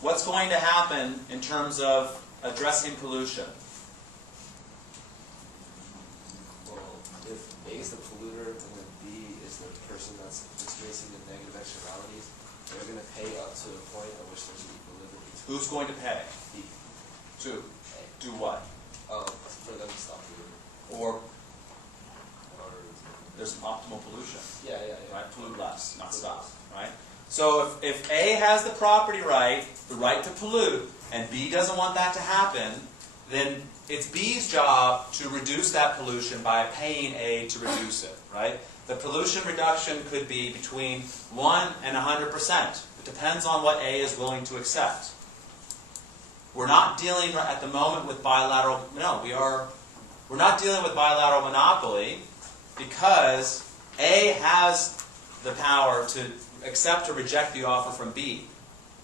what's going to happen in terms of addressing pollution? Well, if A is the polluter and then B is the person that's experiencing the negative externalities, they're going to pay up to the point at which there's an equilibrium. Who's going to pay? B. To do what? For them to stop polluting. Or there's optimal pollution. Yeah. Right? Pollute less, not stop. Right? So if A has the property right, the right to pollute, and B doesn't want that to happen, then it's B's job to reduce that pollution by paying A to reduce it. Right? The pollution reduction could be between 1 and 100%. It depends on what A is willing to accept. We're not dealing at the moment with bilateral. No, we're not dealing with bilateral monopoly because A has the power to accept or reject the offer from B.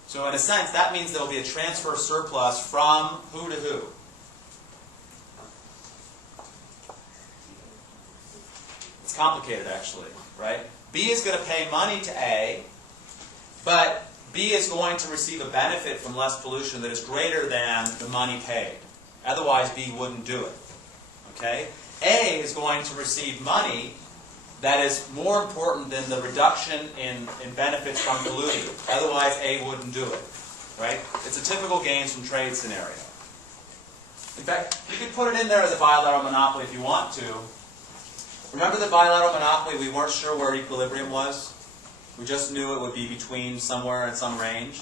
So in a sense, that means there will be a transfer of surplus from who to who? It's complicated, actually, right? B is going to pay money to A, but B is going to receive a benefit from less pollution that is greater than the money paid. Otherwise, B wouldn't do it. Okay? A is going to receive money that is more important than the reduction in benefits from polluting. Otherwise, A wouldn't do it. Right? It's a typical gains from trade scenario. In fact, you could put it in there as a bilateral monopoly if you want to. Remember the bilateral monopoly, we weren't sure where equilibrium was? We just knew it would be between somewhere in some range.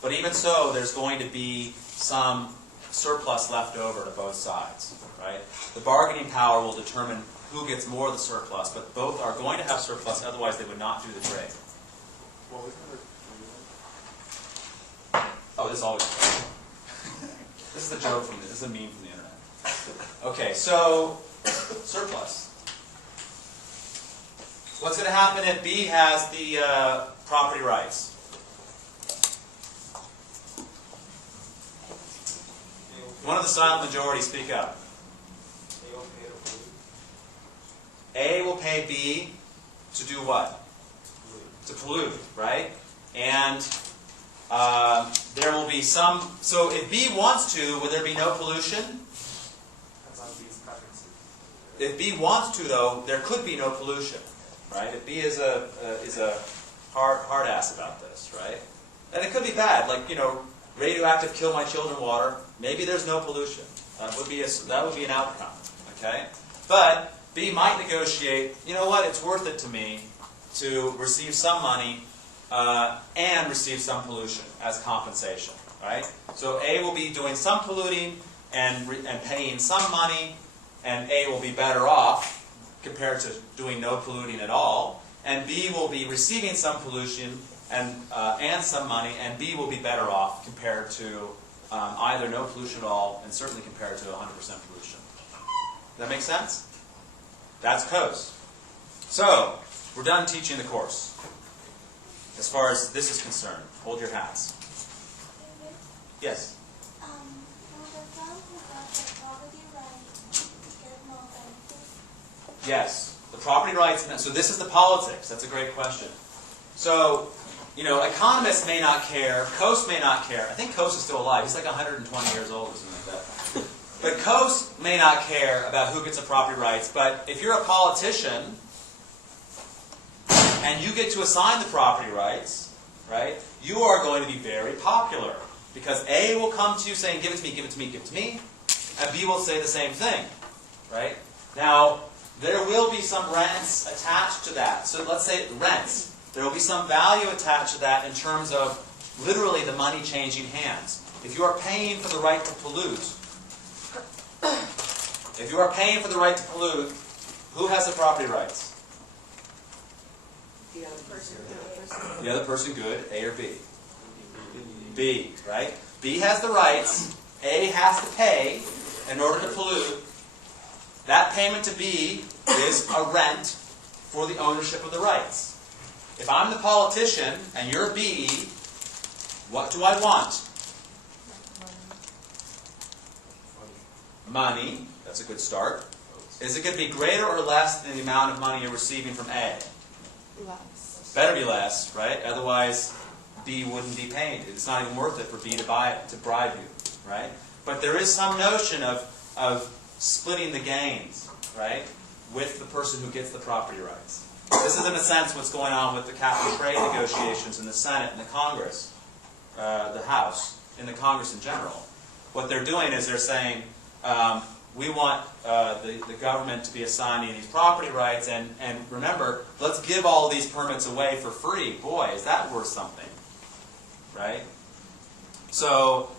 But even so, there's going to be some surplus left over to both sides. Right? The bargaining power will determine who gets more of the surplus, but both are going to have surplus, otherwise they would not do the trade. Oh, this is always this is a joke from this is a meme from the internet. Okay, so surplus. What's going to happen if B has the property rights? One of the silent majority, speak up. A will pay B to do what? To pollute, right? And there will be some. So if B wants to, will there be no pollution? That's on B's preferences. If B wants to, though, there could be no pollution, right? If B is a hard ass about this, right? And it could be bad, like radioactive kill my children water. Maybe there's no pollution. That would be an outcome, okay? But B might negotiate. You know what? It's worth it to me to receive some money and receive some pollution as compensation, right? So A will be doing some polluting and paying some money, and A will be better off compared to doing no polluting at all. And B will be receiving some pollution and some money, and B will be better off compared to either no pollution at all, and certainly compared to 100% pollution. Does that make sense? That's COAS. So, we're done teaching the course. As far as this is concerned, hold your hats. Yes? Will the firm who got the property right get more benefits? Yes. The property rights, so this is the politics. That's a great question. So, economists may not care, COAS may not care. I think COAS is still alive. He's like 120 years old or something like that. But COAS may not care about who gets the property rights, but if you're a politician and you get to assign the property rights, right, you are going to be very popular. Because A will come to you saying, give it to me, give it to me, give it to me, and B will say the same thing, right? Now, there will be some rents attached to that. So let's say rents. There will be some value attached to that in terms of literally the money changing hands. If you are paying for the right to pollute, who has the property rights? The other person. The other person, good, A or B? B, right? B has the rights, A has to pay in order to pollute. That payment to B is a rent for the ownership of the rights. If I'm the politician and you're B, what do I want? Money. That's a good start. Is it going to be greater or less than the amount of money you're receiving from A? Less. Better be less, right? Otherwise, B wouldn't be paid. It's not even worth it for B to bribe you, right? But there is some notion of splitting the gains, right, with the person who gets the property rights. This is, in a sense, what's going on with the cap and trade negotiations in the Senate and the Congress, the House, and the Congress in general. What they're doing is they're saying, we want the government to be assigning these property rights, and remember, let's give all these permits away for free. Boy, is that worth something, right? So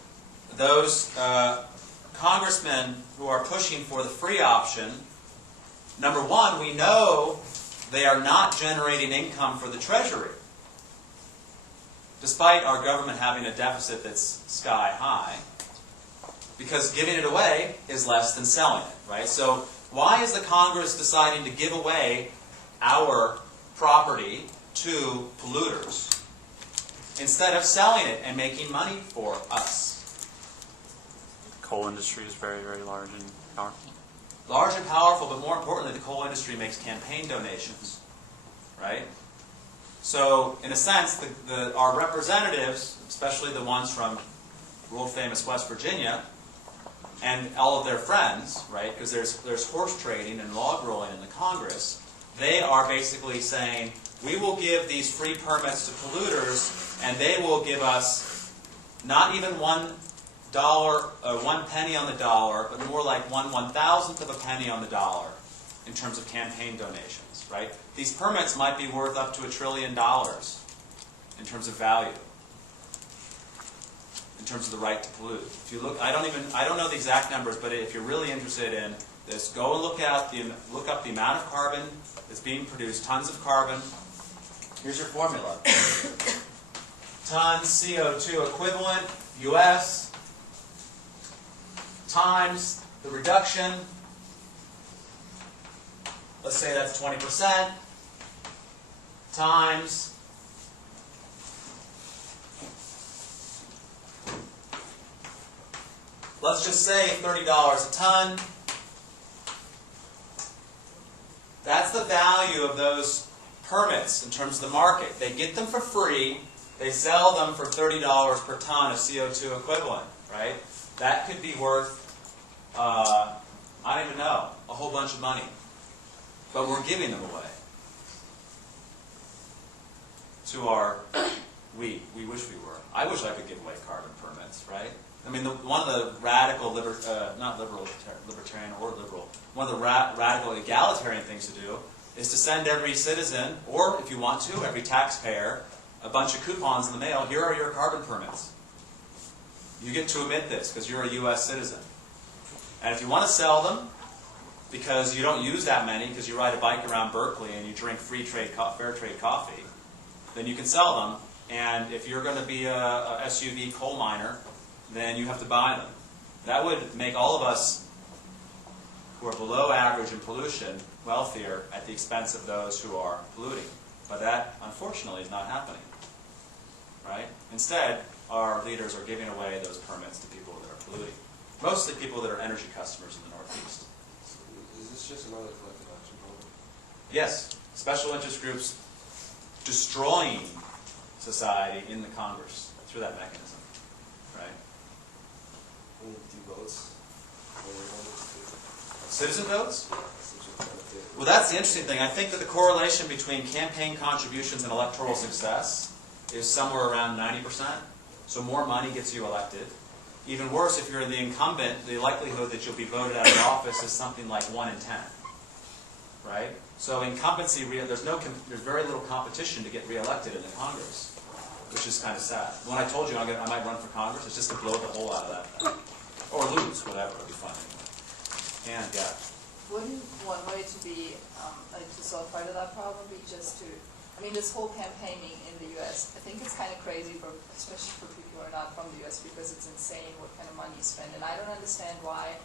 those congressmen who are pushing for the free option, number one, we know they are not generating income for the Treasury, despite our government having a deficit that's sky high, because giving it away is less than selling it, right? So why is the Congress deciding to give away our property to polluters instead of selling it and making money for us? Coal industry is very, very large and powerful. Large and powerful, but more importantly, the coal industry makes campaign donations, right? So, in a sense, our representatives, especially the ones from world-famous West Virginia, and all of their friends, right, because there's horse trading and log rolling in the Congress, they are basically saying, we will give these free permits to polluters, and they will give us not even $1 penny on the dollar, but more like 1/1000th of a penny on the dollar in terms of campaign donations, right? These permits might be worth up to $1 trillion in terms of value, in terms of the right to pollute. If you look, I don't know the exact numbers, but if you're really interested in this, go and look up the amount of carbon that's being produced, tons of carbon. Here's your formula. Tons CO2 equivalent, US, times the reduction, let's say that's 20%, times let's just say $30 a ton. That's the value of those permits in terms of the market. They get them for free. They sell them for $30 per ton of CO2 equivalent, right? That could be worth, I don't even know, a whole bunch of money. But we're giving them away to our, we wish we were. I wish I could give away carbon permits, right? I mean, one of the radical, not libertarian or liberal, one of the radical egalitarian things to do is to send every citizen, or if you want to, every taxpayer, a bunch of coupons in the mail. Here are your carbon permits. You get to emit this because you're a U.S. citizen. And if you want to sell them, because you don't use that many, because you ride a bike around Berkeley and you drink fair trade coffee, then you can sell them. And if you're going to be a SUV coal miner, then you have to buy them. That would make all of us who are below average in pollution wealthier at the expense of those who are polluting. But that, unfortunately, is not happening. Right? Instead, our leaders are giving away those permits to people that are polluting. Mostly people that are energy customers in the Northeast. So is this just another collective action program? Yes, special interest groups destroying society in the Congress through that mechanism. Right? Any do votes? Citizen votes? Since you're trying to fit- Well, that's the interesting thing. I think that the correlation between campaign contributions and electoral success is somewhere around 90%. So more money gets you elected. Even worse, if you're the incumbent, the likelihood that you'll be voted out of office is something like 1 in 10. Right? So incumbency, there's very little competition to get reelected in the Congress, which is kind of sad. When I told you I might run for Congress, it's just to blow the hole out of that thing. Or lose, whatever, it'll be fun anyway. And yeah. Wouldn't one way to be, to solve part of that problem be just to, I mean, this whole campaigning in the U.S., I think it's kind of crazy, especially for people who are not from the U.S., because it's insane what kind of money you spend. And I don't understand why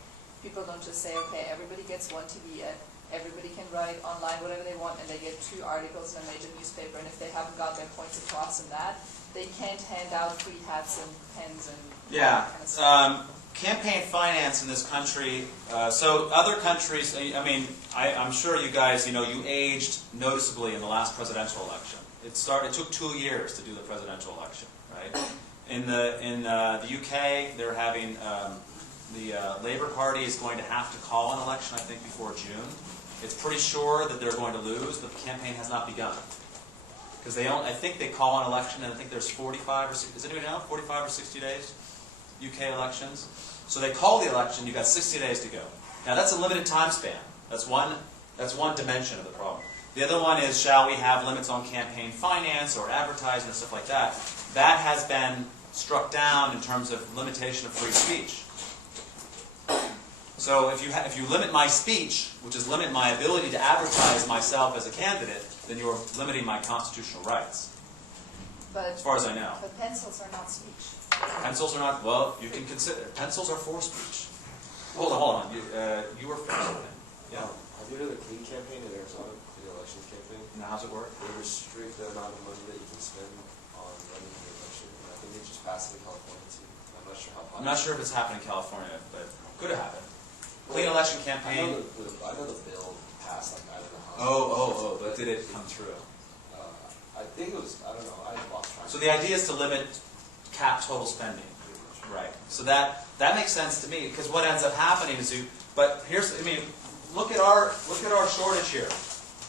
people don't just say, okay, everybody gets one TV ad, everybody can write online whatever they want, and they get 2 articles in a major newspaper, and if they haven't got their points across in that, they can't hand out free hats and pens and all that kind of stuff. Campaign finance in this country, so other countries, I mean, I'm sure you guys, you aged noticeably in the last presidential election. It took 2 years to do the presidential election, right? In the UK, they're having, the Labour Party is going to have to call an election, I think, before June. It's pretty sure that they're going to lose, but the campaign has not begun. Because I think they call an election, and I think there's 45 or 60, is anybody know, 45 or 60 days? UK elections. So they call the election, you've got 60 days to go. Now that's a limited time span. That's one dimension of the problem. The other one is, shall we have limits on campaign finance or advertising and stuff like that? That has been struck down in terms of limitation of free speech. So if you limit my speech, which is limit my ability to advertise myself as a candidate, then you're limiting my constitutional rights, as far as I know. But pencils are not speech. Pencils are not, well, you can consider, pencils are for speech. Hold on, you were first. Yeah. Have you heard of the Clean campaign in Arizona, the elections campaign? Now, how's it work? They restrict the amount of money that you can spend on running for the election. And I think they just passed it in California too. I'm not sure how popular. I'm not sure if it's happened in California, but could have happened. Clean election campaign. I know the bill passed, like, I don't know how. But did it come through? I think it was, I don't know, I lost track. So the idea is to limit cap total spending. Right. So that makes sense to me, because what ends up happening is but here's, look at our shortage here.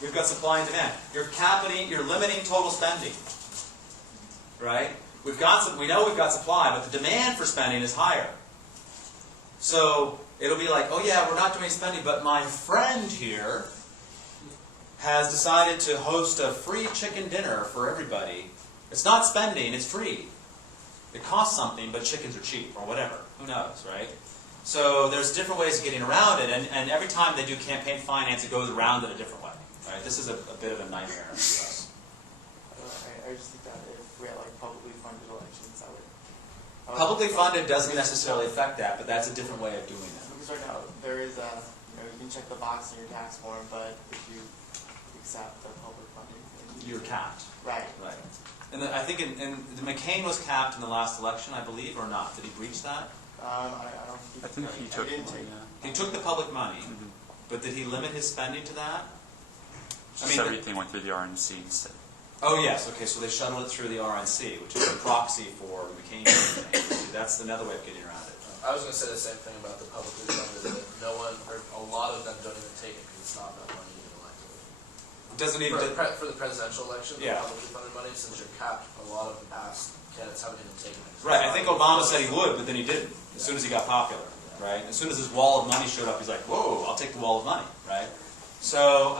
We've got supply and demand. You're limiting total spending. Right? We know we've got supply, but the demand for spending is higher. So it'll be like, oh yeah, we're not doing spending, but my friend here has decided to host a free chicken dinner for everybody. It's not spending, it's free. It costs something, but chickens are cheap, or whatever. Who knows, right? So there's different ways of getting around it, and every time they do campaign finance, it goes around it a different way. Right? This is a bit of a nightmare in the U.S. I just think that if we had like publicly funded elections, I would Publicly funded doesn't necessarily affect that, but that's a different way of doing it. because right now there is you can check the box in your tax form, but if you accept the public funding, then You're capped. Right. Right. And I think McCain was capped in the last election, I believe, or not? Did he breach that? I don't I think he took didn't one, take. yeah. He took the public money, Mhm. but did he limit his spending to that? Just everything went through the RNC instead. Oh yes, okay, so they shuttled it through the RNC, which is a proxy for McCain campaign. That's another way of getting around it. I was going to say the same thing about the publicly funded, that no one, or a lot of them don't even take it because it's not enough money to get elected. It doesn't even... For the presidential election, the Yeah. publicly funded money, since you're capped, a lot of the past candidates haven't even taken it. Right, I think Obama said he would, but then he didn't, as soon as he got popular, right? As soon as his wall of money showed up, he's like, whoa, I'll take the wall of money, right? So,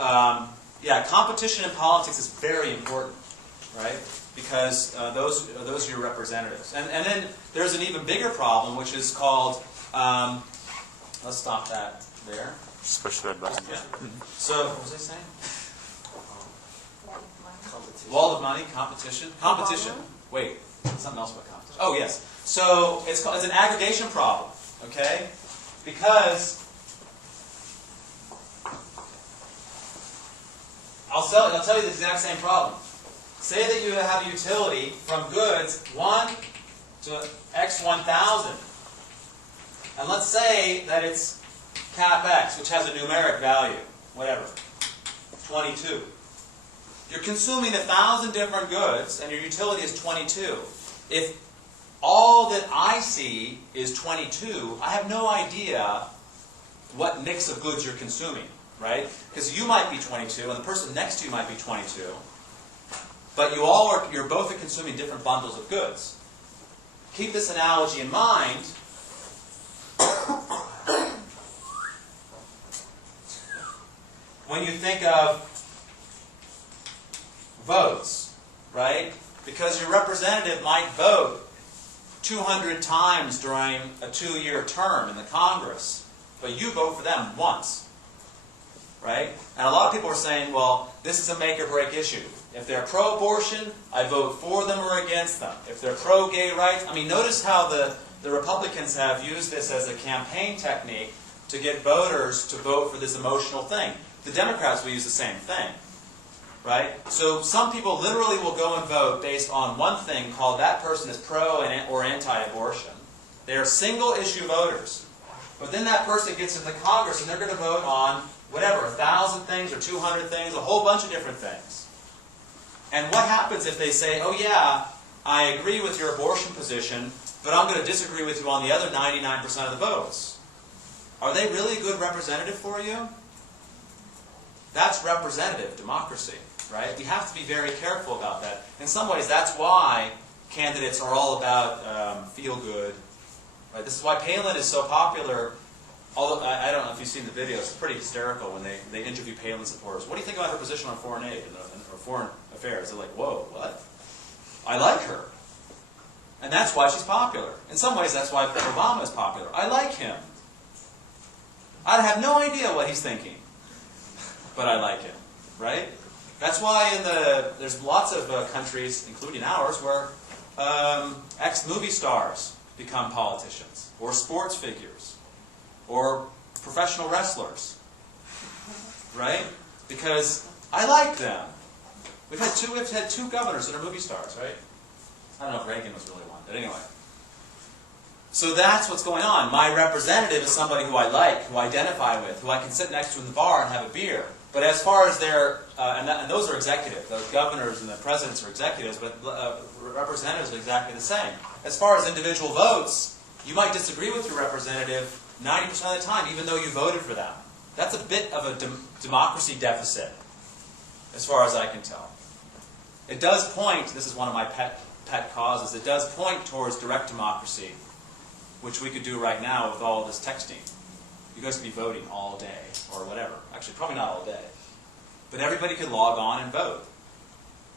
yeah, competition in politics is very important, right? Because those are your representatives. And then there's an even bigger problem, which is called, let's stop that there. Just push the red button. Yeah. Mhm. So, what was I saying? Competition. Wall of money, competition. Competition. Wait, something else about competition. Oh, yes. So it's an aggregation problem, okay? Because I'll tell you the exact same problem. Say that you have a utility from goods 1 to X1000. And let's say that it's CapEx, which has a numeric value, whatever, 22. You're consuming 1,000 different goods, and your utility is 22. If all that I see is 22, I have no idea what mix of goods you're consuming, right? Because you might be 22, and the person next to you might be 22, but you're both consuming different bundles of goods. Keep this analogy in mind. When you think of votes, right? Because your representative might vote 200 times during a 2-year term in the Congress, but you vote for them once, right? And a lot of people are saying, well, this is a make or break issue. If they're pro-abortion, I vote for them or against them. If they're pro-gay rights, notice how the Republicans have used this as a campaign technique to get voters to vote for this emotional thing. The Democrats will use the same thing. Right? So some people literally will go and vote based on one thing called that person is pro or anti-abortion. They are single-issue voters. But then that person gets into Congress and they're going to vote on whatever, 1,000 things or 200 things, a whole bunch of different things. And what happens if they say, oh yeah, I agree with your abortion position, but I'm going to disagree with you on the other 99% of the votes? Are they really a good representative for you? That's representative democracy, right? We have to be very careful about that. In some ways, that's why candidates are all about feel-good. Right? This is why Palin is so popular although I don't know if you've seen the videos, it's pretty hysterical when they interview Palin supporters. What do you think about her position on foreign aid or foreign affairs? They're like, whoa, what? I like her. And that's why she's popular. In some ways, that's why Obama is popular. I like him. I have no idea what he's thinking, but I like him, right? That's why there's lots of countries, including ours, where ex-movie stars become politicians, or sports figures, or professional wrestlers, right? Because I like them. We've had two governors that are movie stars, right? I don't know if Reagan was really one, but anyway. So that's what's going on. My representative is somebody who I like, who I identify with, who I can sit next to in the bar and have a beer. But as far as and those are executive. The governors and the presidents are executives, but representatives are exactly the same. As far as individual votes, you might disagree with your representative 90% of the time, even though you voted for them. That's a bit of a democracy deficit, as far as I can tell. It does point, this is one of my pet causes, it does point towards direct democracy, which we could do right now with all this texting. You guys could be voting all day, or whatever. Actually, probably not all day. But everybody could log on and vote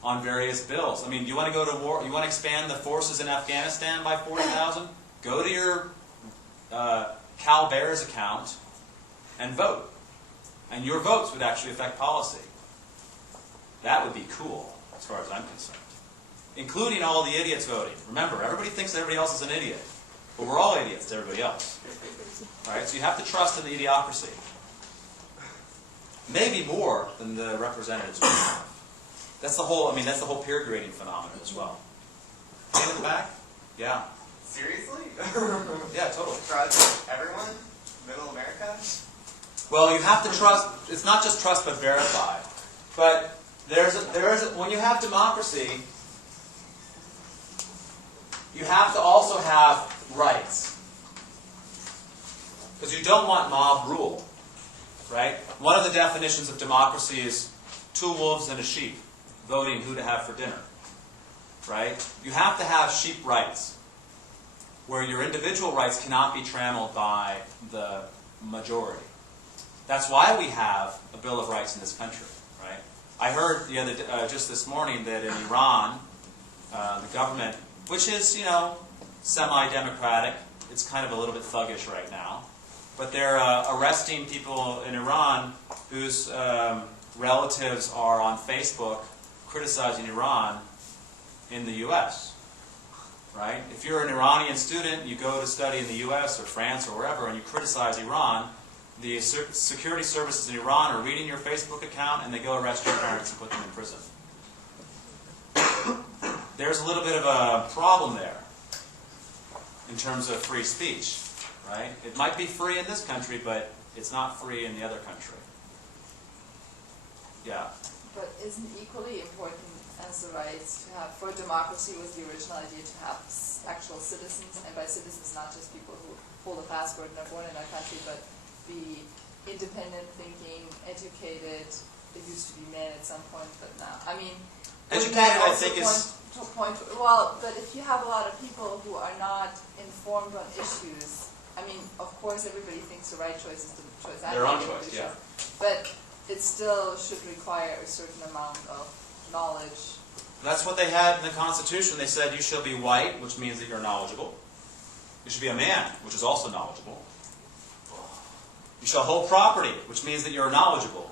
on various bills. I mean, you want to go to war, you want to expand the forces in Afghanistan by 40,000? Go to your Cal Bears account and vote. And your votes would actually affect policy. That would be cool, as far as I'm concerned. Including all the idiots voting. Remember, everybody thinks that everybody else is an idiot. But we're all idiots to everybody else. Right? So you have to trust in the idiocracy. Maybe more than the representatives we have. That's the whole, that's the whole peer grading phenomenon as well. Hand in the back? Yeah. Seriously? Yeah, totally. Trust everyone? Middle America? Well, you have to trust, it's not just trust but verify. But when you have democracy, you have to also have rights. Because you don't want mob rule, right? One of the definitions of democracy is two wolves and a sheep voting who to have for dinner, right? You have to have sheep rights, where your individual rights cannot be trammeled by the majority. That's why we have a Bill of Rights in this country, right? I heard just this morning that in Iran, the government, which is, semi-democratic, it's kind of a little bit thuggish right now, but they're arresting people in Iran whose relatives are on Facebook criticizing Iran in the U.S., right? If you're an Iranian student, you go to study in the U.S. or France or wherever, and you criticize Iran, the security services in Iran are reading your Facebook account, and they go arrest your parents and put them in prison. There's a little bit of a problem there in terms of free speech, right? It might be free in this country, but it's not free in the other country. Yeah. But isn't equally important as the rights to have, for democracy was the original idea to have actual citizens, and by citizens not just people who hold a passport and are born in our country, but be independent thinking, educated. It used to be men at some point, but now, educated, I think, is... Well, but if you have a lot of people who are not informed on issues, of course everybody thinks the right choice is the choice I Their own think choice, yeah. But it still should require a certain amount of knowledge. That's what they had in the Constitution. They said you shall be white, which means that you're knowledgeable. You should be a man, which is also knowledgeable. You shall hold property, which means that you're knowledgeable.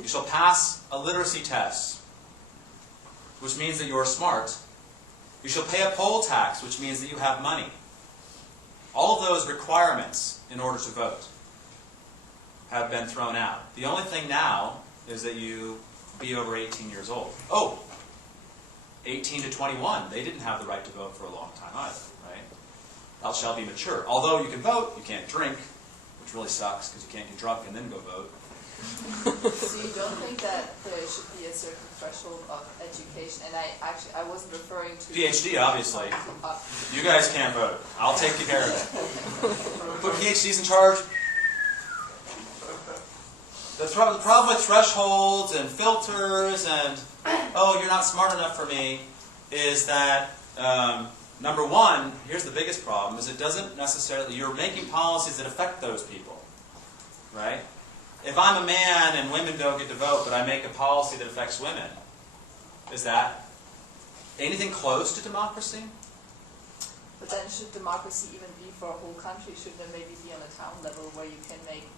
You shall pass a literacy test, which means that you're smart. You shall pay a poll tax, which means that you have money. All of those requirements in order to vote have been thrown out. The only thing now is that you be over 18 years old. 18 to 21, they didn't have the right to vote for a long time either, right? Thou shalt be mature. Although you can vote, you can't drink, which really sucks because you can't get drunk and then go vote. So you don't think that there should be a certain threshold of education? And I wasn't referring to... PhD, obviously. You guys can't vote. I'll take care of it. Put PhDs in charge. The problem with thresholds and filters and, oh, you're not smart enough for me, is that number one, here's the biggest problem, is it doesn't necessarily, you're making policies that affect those people, right? If I'm a man and women don't get to vote, but I make a policy that affects women, is that anything close to democracy? But then should democracy even be for a whole country? Shouldn't it maybe be on a town level where you can make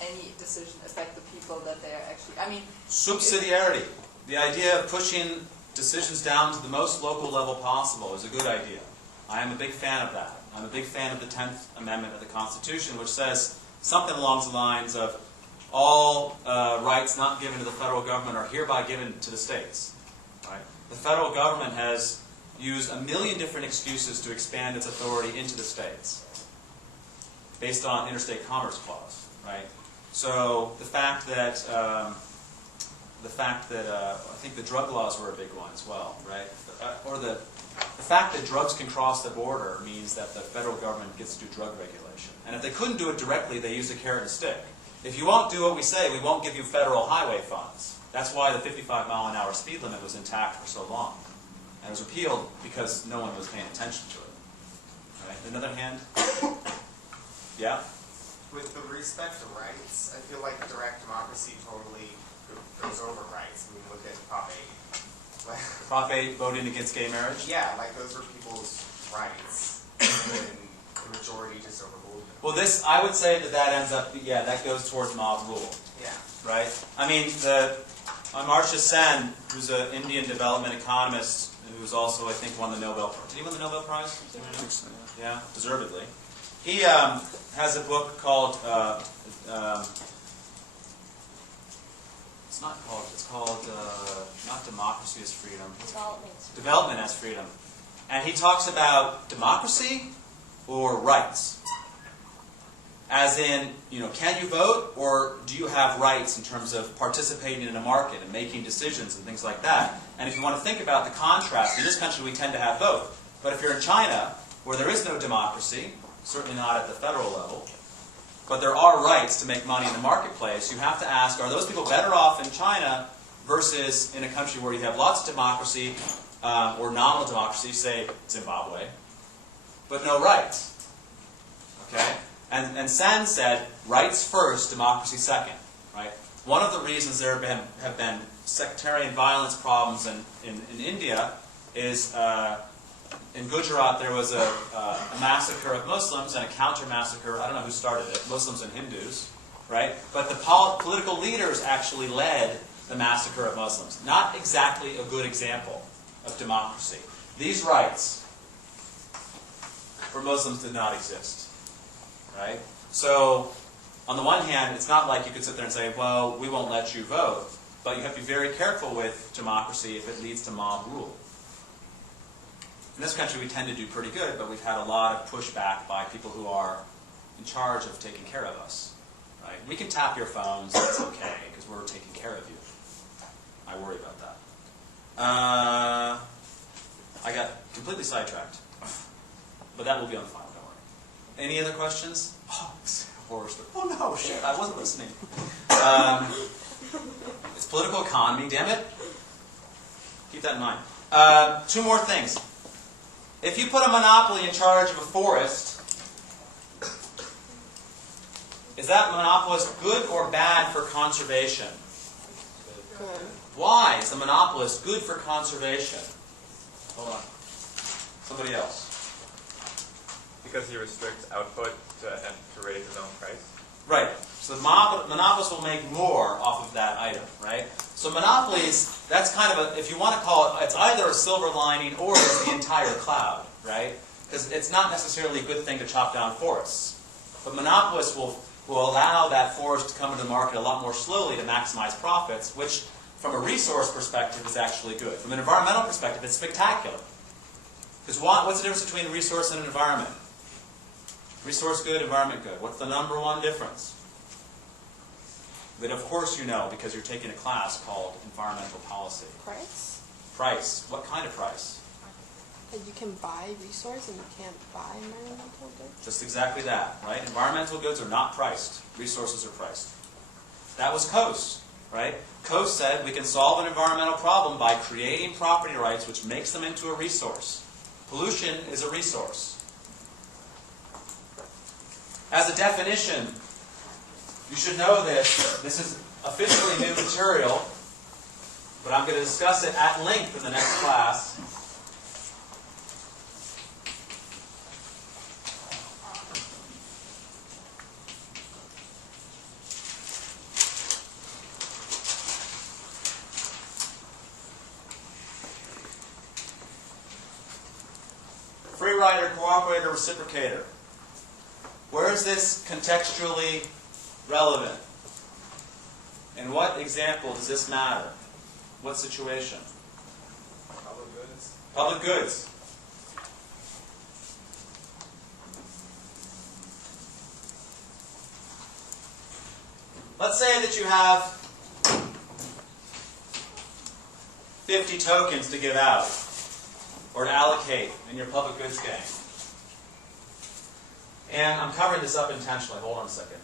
any decision affect the people that they're actually, I mean... Subsidiarity. The idea of pushing decisions down to the most local level possible is a good idea. I am a big fan of that. I'm a big fan of the 10th Amendment of the Constitution, which says something along the lines of all rights not given to the federal government are hereby given to the states. Right? The federal government has used a million different excuses to expand its authority into the states based on interstate commerce clause. Right? So the fact that I think the drug laws were a big one as well, right? Or the fact that drugs can cross the border means that the federal government gets to do drug regulation. And if they couldn't do it directly, they use a carrot and stick. If you won't do what we say, we won't give you federal highway funds. That's why the 55-mile-an-hour speed limit was intact for so long. And it was repealed because no one was paying attention to it. Right? On the other hand, yeah? With the respect to rights, I feel like direct democracy totally goes over rights. I mean, look at Prop 8. Prop 8 voting against gay marriage? Yeah, like those are people's rights, and the majority just overruled them. Well, this, I would say that ends up, yeah, that goes towards mob rule. Yeah. Right? I mean, Amartya Sen, who's an Indian development economist, who's also, I think, won the Nobel Prize. Did he win the Nobel Prize? Yeah, deservedly. He has a book called, it's called not Democracy as Freedom. Development as Freedom. And he talks about democracy or rights. As in, can you vote, or do you have rights in terms of participating in a market and making decisions and things like that? And if you want to think about the contrast, in this country we tend to have both. But if you're in China, where there is no democracy, certainly not at the federal level, but there are rights to make money in the marketplace, you have to ask, are those people better off in China versus in a country where you have lots of democracy, or nominal democracy, say Zimbabwe, but no rights? Okay? And Sen said, rights first, democracy second. Right? One of the reasons there have been sectarian violence problems in India is in Gujarat there was a massacre of Muslims and a counter-massacre, I don't know who started it, Muslims and Hindus. Right? But the political leaders actually led the massacre of Muslims. Not exactly a good example of democracy. These rights for Muslims did not exist. Right? So, on the one hand, it's not like you could sit there and say, well, we won't let you vote, but you have to be very careful with democracy if it leads to mob rule. In this country, we tend to do pretty good, but we've had a lot of pushback by people who are in charge of taking care of us. Right? We can tap your phones, that's okay, because we're taking care of you. I worry about that. I got completely sidetracked, but that will be on the file. Any other questions? Oh, horror story. Oh no, shit, I wasn't listening. It's political economy, damn it. Keep that in mind. Two more things. If you put a monopoly in charge of a forest, is that monopolist good or bad for conservation? Good. Why is the monopolist good for conservation? Hold on. Somebody else. Because he restricts output to raise his own price? Right. So the monopolist will make more off of that item, right? So monopolies, that's kind of a, if you want to call it, it's either a silver lining or it's the entire cloud, right? Because it's not necessarily a good thing to chop down forests. But monopolists will allow that forest to come into the market a lot more slowly to maximize profits, which from a resource perspective is actually good. From an environmental perspective, it's spectacular. Because what's the difference between resource and environment? Resource good, environment good. What's the number one difference? That of course you know because you're taking a class called environmental policy. Price? Price. What kind of price? That you can buy resource and you can't buy environmental goods? Just exactly that, right? Environmental goods are not priced. Resources are priced. That was Coase, right? Coase said we can solve an environmental problem by creating property rights which makes them into a resource. Pollution is a resource. As a definition, you should know this. This is officially new material, but I'm going to discuss it at length in the next class. Free rider, cooperator, reciprocator. Where is this contextually relevant? In what example does this matter? What situation? Public goods. Public goods. Let's say that you have 50 tokens to give out or to allocate in your public goods game. And I'm covering this up intentionally. Hold on a second.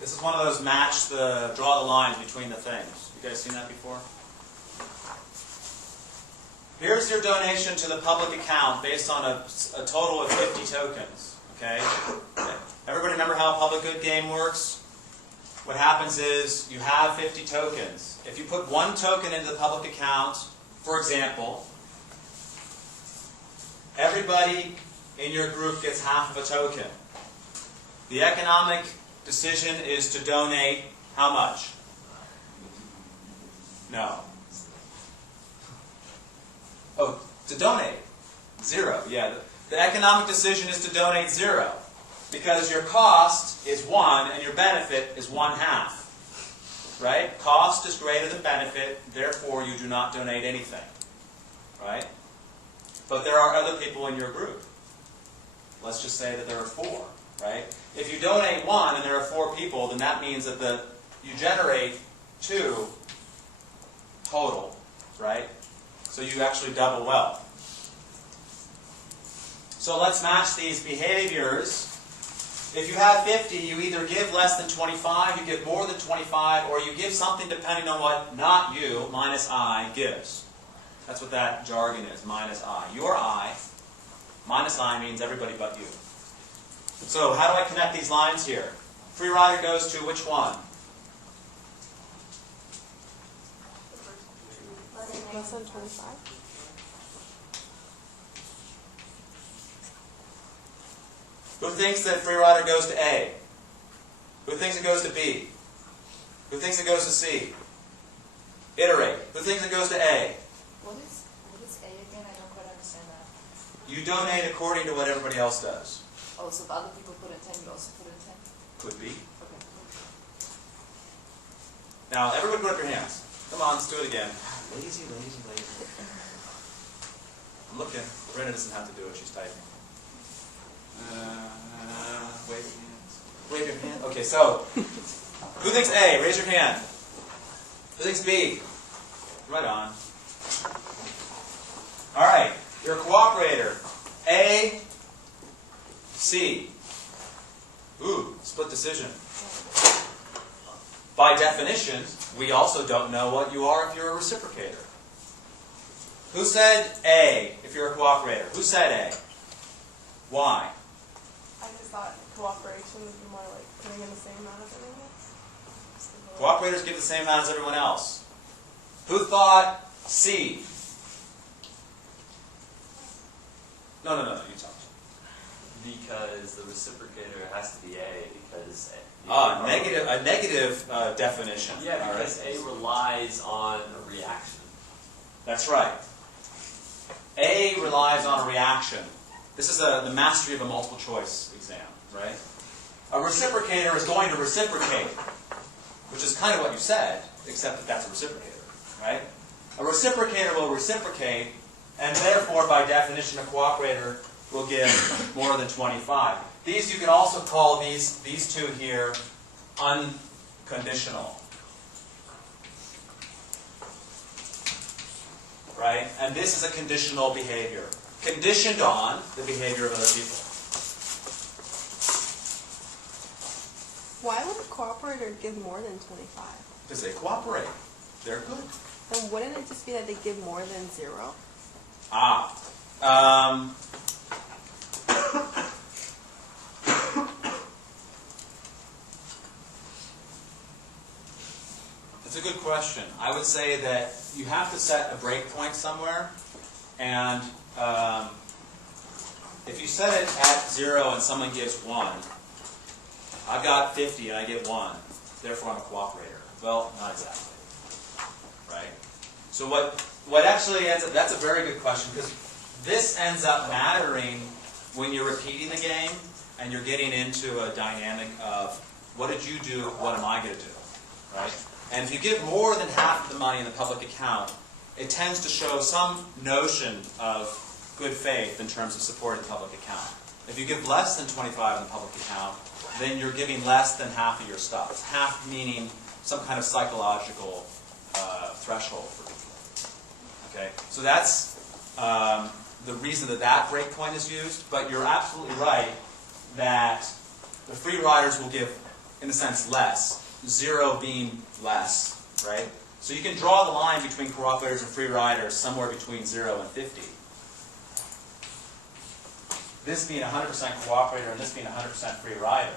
This is one of those draw the lines between the things. You guys seen that before? Here's your donation to the public account based on a total of 50 tokens. Okay? Everybody remember how a public good game works? What happens is you have 50 tokens. If you put one token into the public account, for example, everybody in your group gets half of a token. The economic decision is to donate how much? No. Oh, to donate. 0. Yeah. The economic decision is to donate 0. Because your cost is 1 and your benefit is 1/2. Right? Cost is greater than benefit, therefore you do not donate anything. Right? But there are other people in your group. Let's just say that there are 4. Right? If you donate 1 and there are 4 people, then that means that you generate 2 total. Right? So you actually double wealth. So let's match these behaviors. If you have 50, you either give less than 25, you give more than 25, or you give something depending on what not you, minus I, gives. That's what that jargon is, minus I. Your I, minus I means everybody but you. So how do I connect these lines here? Free rider goes to which one? Less than 25? Who thinks that free rider goes to A? Who thinks it goes to B? Who thinks it goes to C? Iterate. Who thinks it goes to A? What is A again? I don't quite understand that. You donate according to what everybody else does. Oh, so if other people put in 10, you also put in 10? Could be. Okay. Now, everybody put up your hands. Come on, let's do it again. Lazy, lazy, lazy. I'm looking. Brenda doesn't have to do it. She's typing. Wave your hands. Wave your hand. Okay, so who thinks A? Raise your hand. Who thinks B? Right on. All right, you're a cooperator. A, C. Ooh, split decision. By definition, we also don't know what you are if you're a reciprocator. Who said A if you're a cooperator? Who said A? Why? I just thought cooperation would be more like putting in the same amount as everyone else. Cooperators give the same amount as everyone else. Who thought C? No, you talk. Because the reciprocator has to be A, because A negative definition. Yeah, because A relies on a reaction. That's right. A relies on a reaction. This is the mastery of a multiple choice exam, right? A reciprocator is going to reciprocate, which is kind of what you said, except that that's a reciprocator, right? A reciprocator will reciprocate, and therefore, by definition, a cooperator will give more than 25. These, you can also call these two here unconditional. right? And this is a conditional behavior, conditioned on the behavior of other people. Why would a cooperator give more than 25? Because they cooperate. They're good. Then wouldn't it just be that they give more than 0? That's a good question. I would say that you have to set a breakpoint somewhere, and if you set it at 0 and someone gives 1, I've got 50 and I give 1, therefore I'm a cooperator. Well, not exactly, right? So what actually ends up, that's a very good question, because this ends up mattering when you're repeating the game and you're getting into a dynamic of, what did you do, what am I going to do, right? And if you give more than half of the money in the public account, it tends to show some notion of good faith in terms of supporting the public account. If you give less than 25 in the public account, then you're giving less than half of your stuff. Half meaning some kind of psychological threshold for people. Okay, so that's the reason that that breakpoint is used. But you're absolutely right that the free riders will give, in a sense, less. 0 being less, right? So you can draw the line between cooperators and free riders somewhere between 0 and 50. This being 100% cooperator and this being 100% free rider.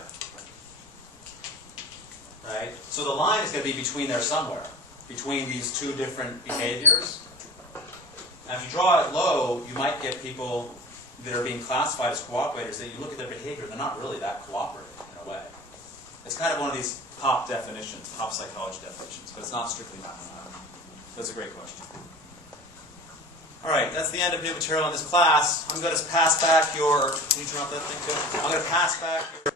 Right? So the line is going to be between there somewhere, between these two different behaviors. Now if you draw it low, you might get people that are being classified as cooperators that you look at their behavior, they're not really that cooperative in a way. It's kind of one of these pop definitions, pop psychology definitions, but it's not strictly mathematical. That's a great question. All right, that's the end of new material in this class. I'm going to pass back your, can you turn off that thing too? I'm going to pass back your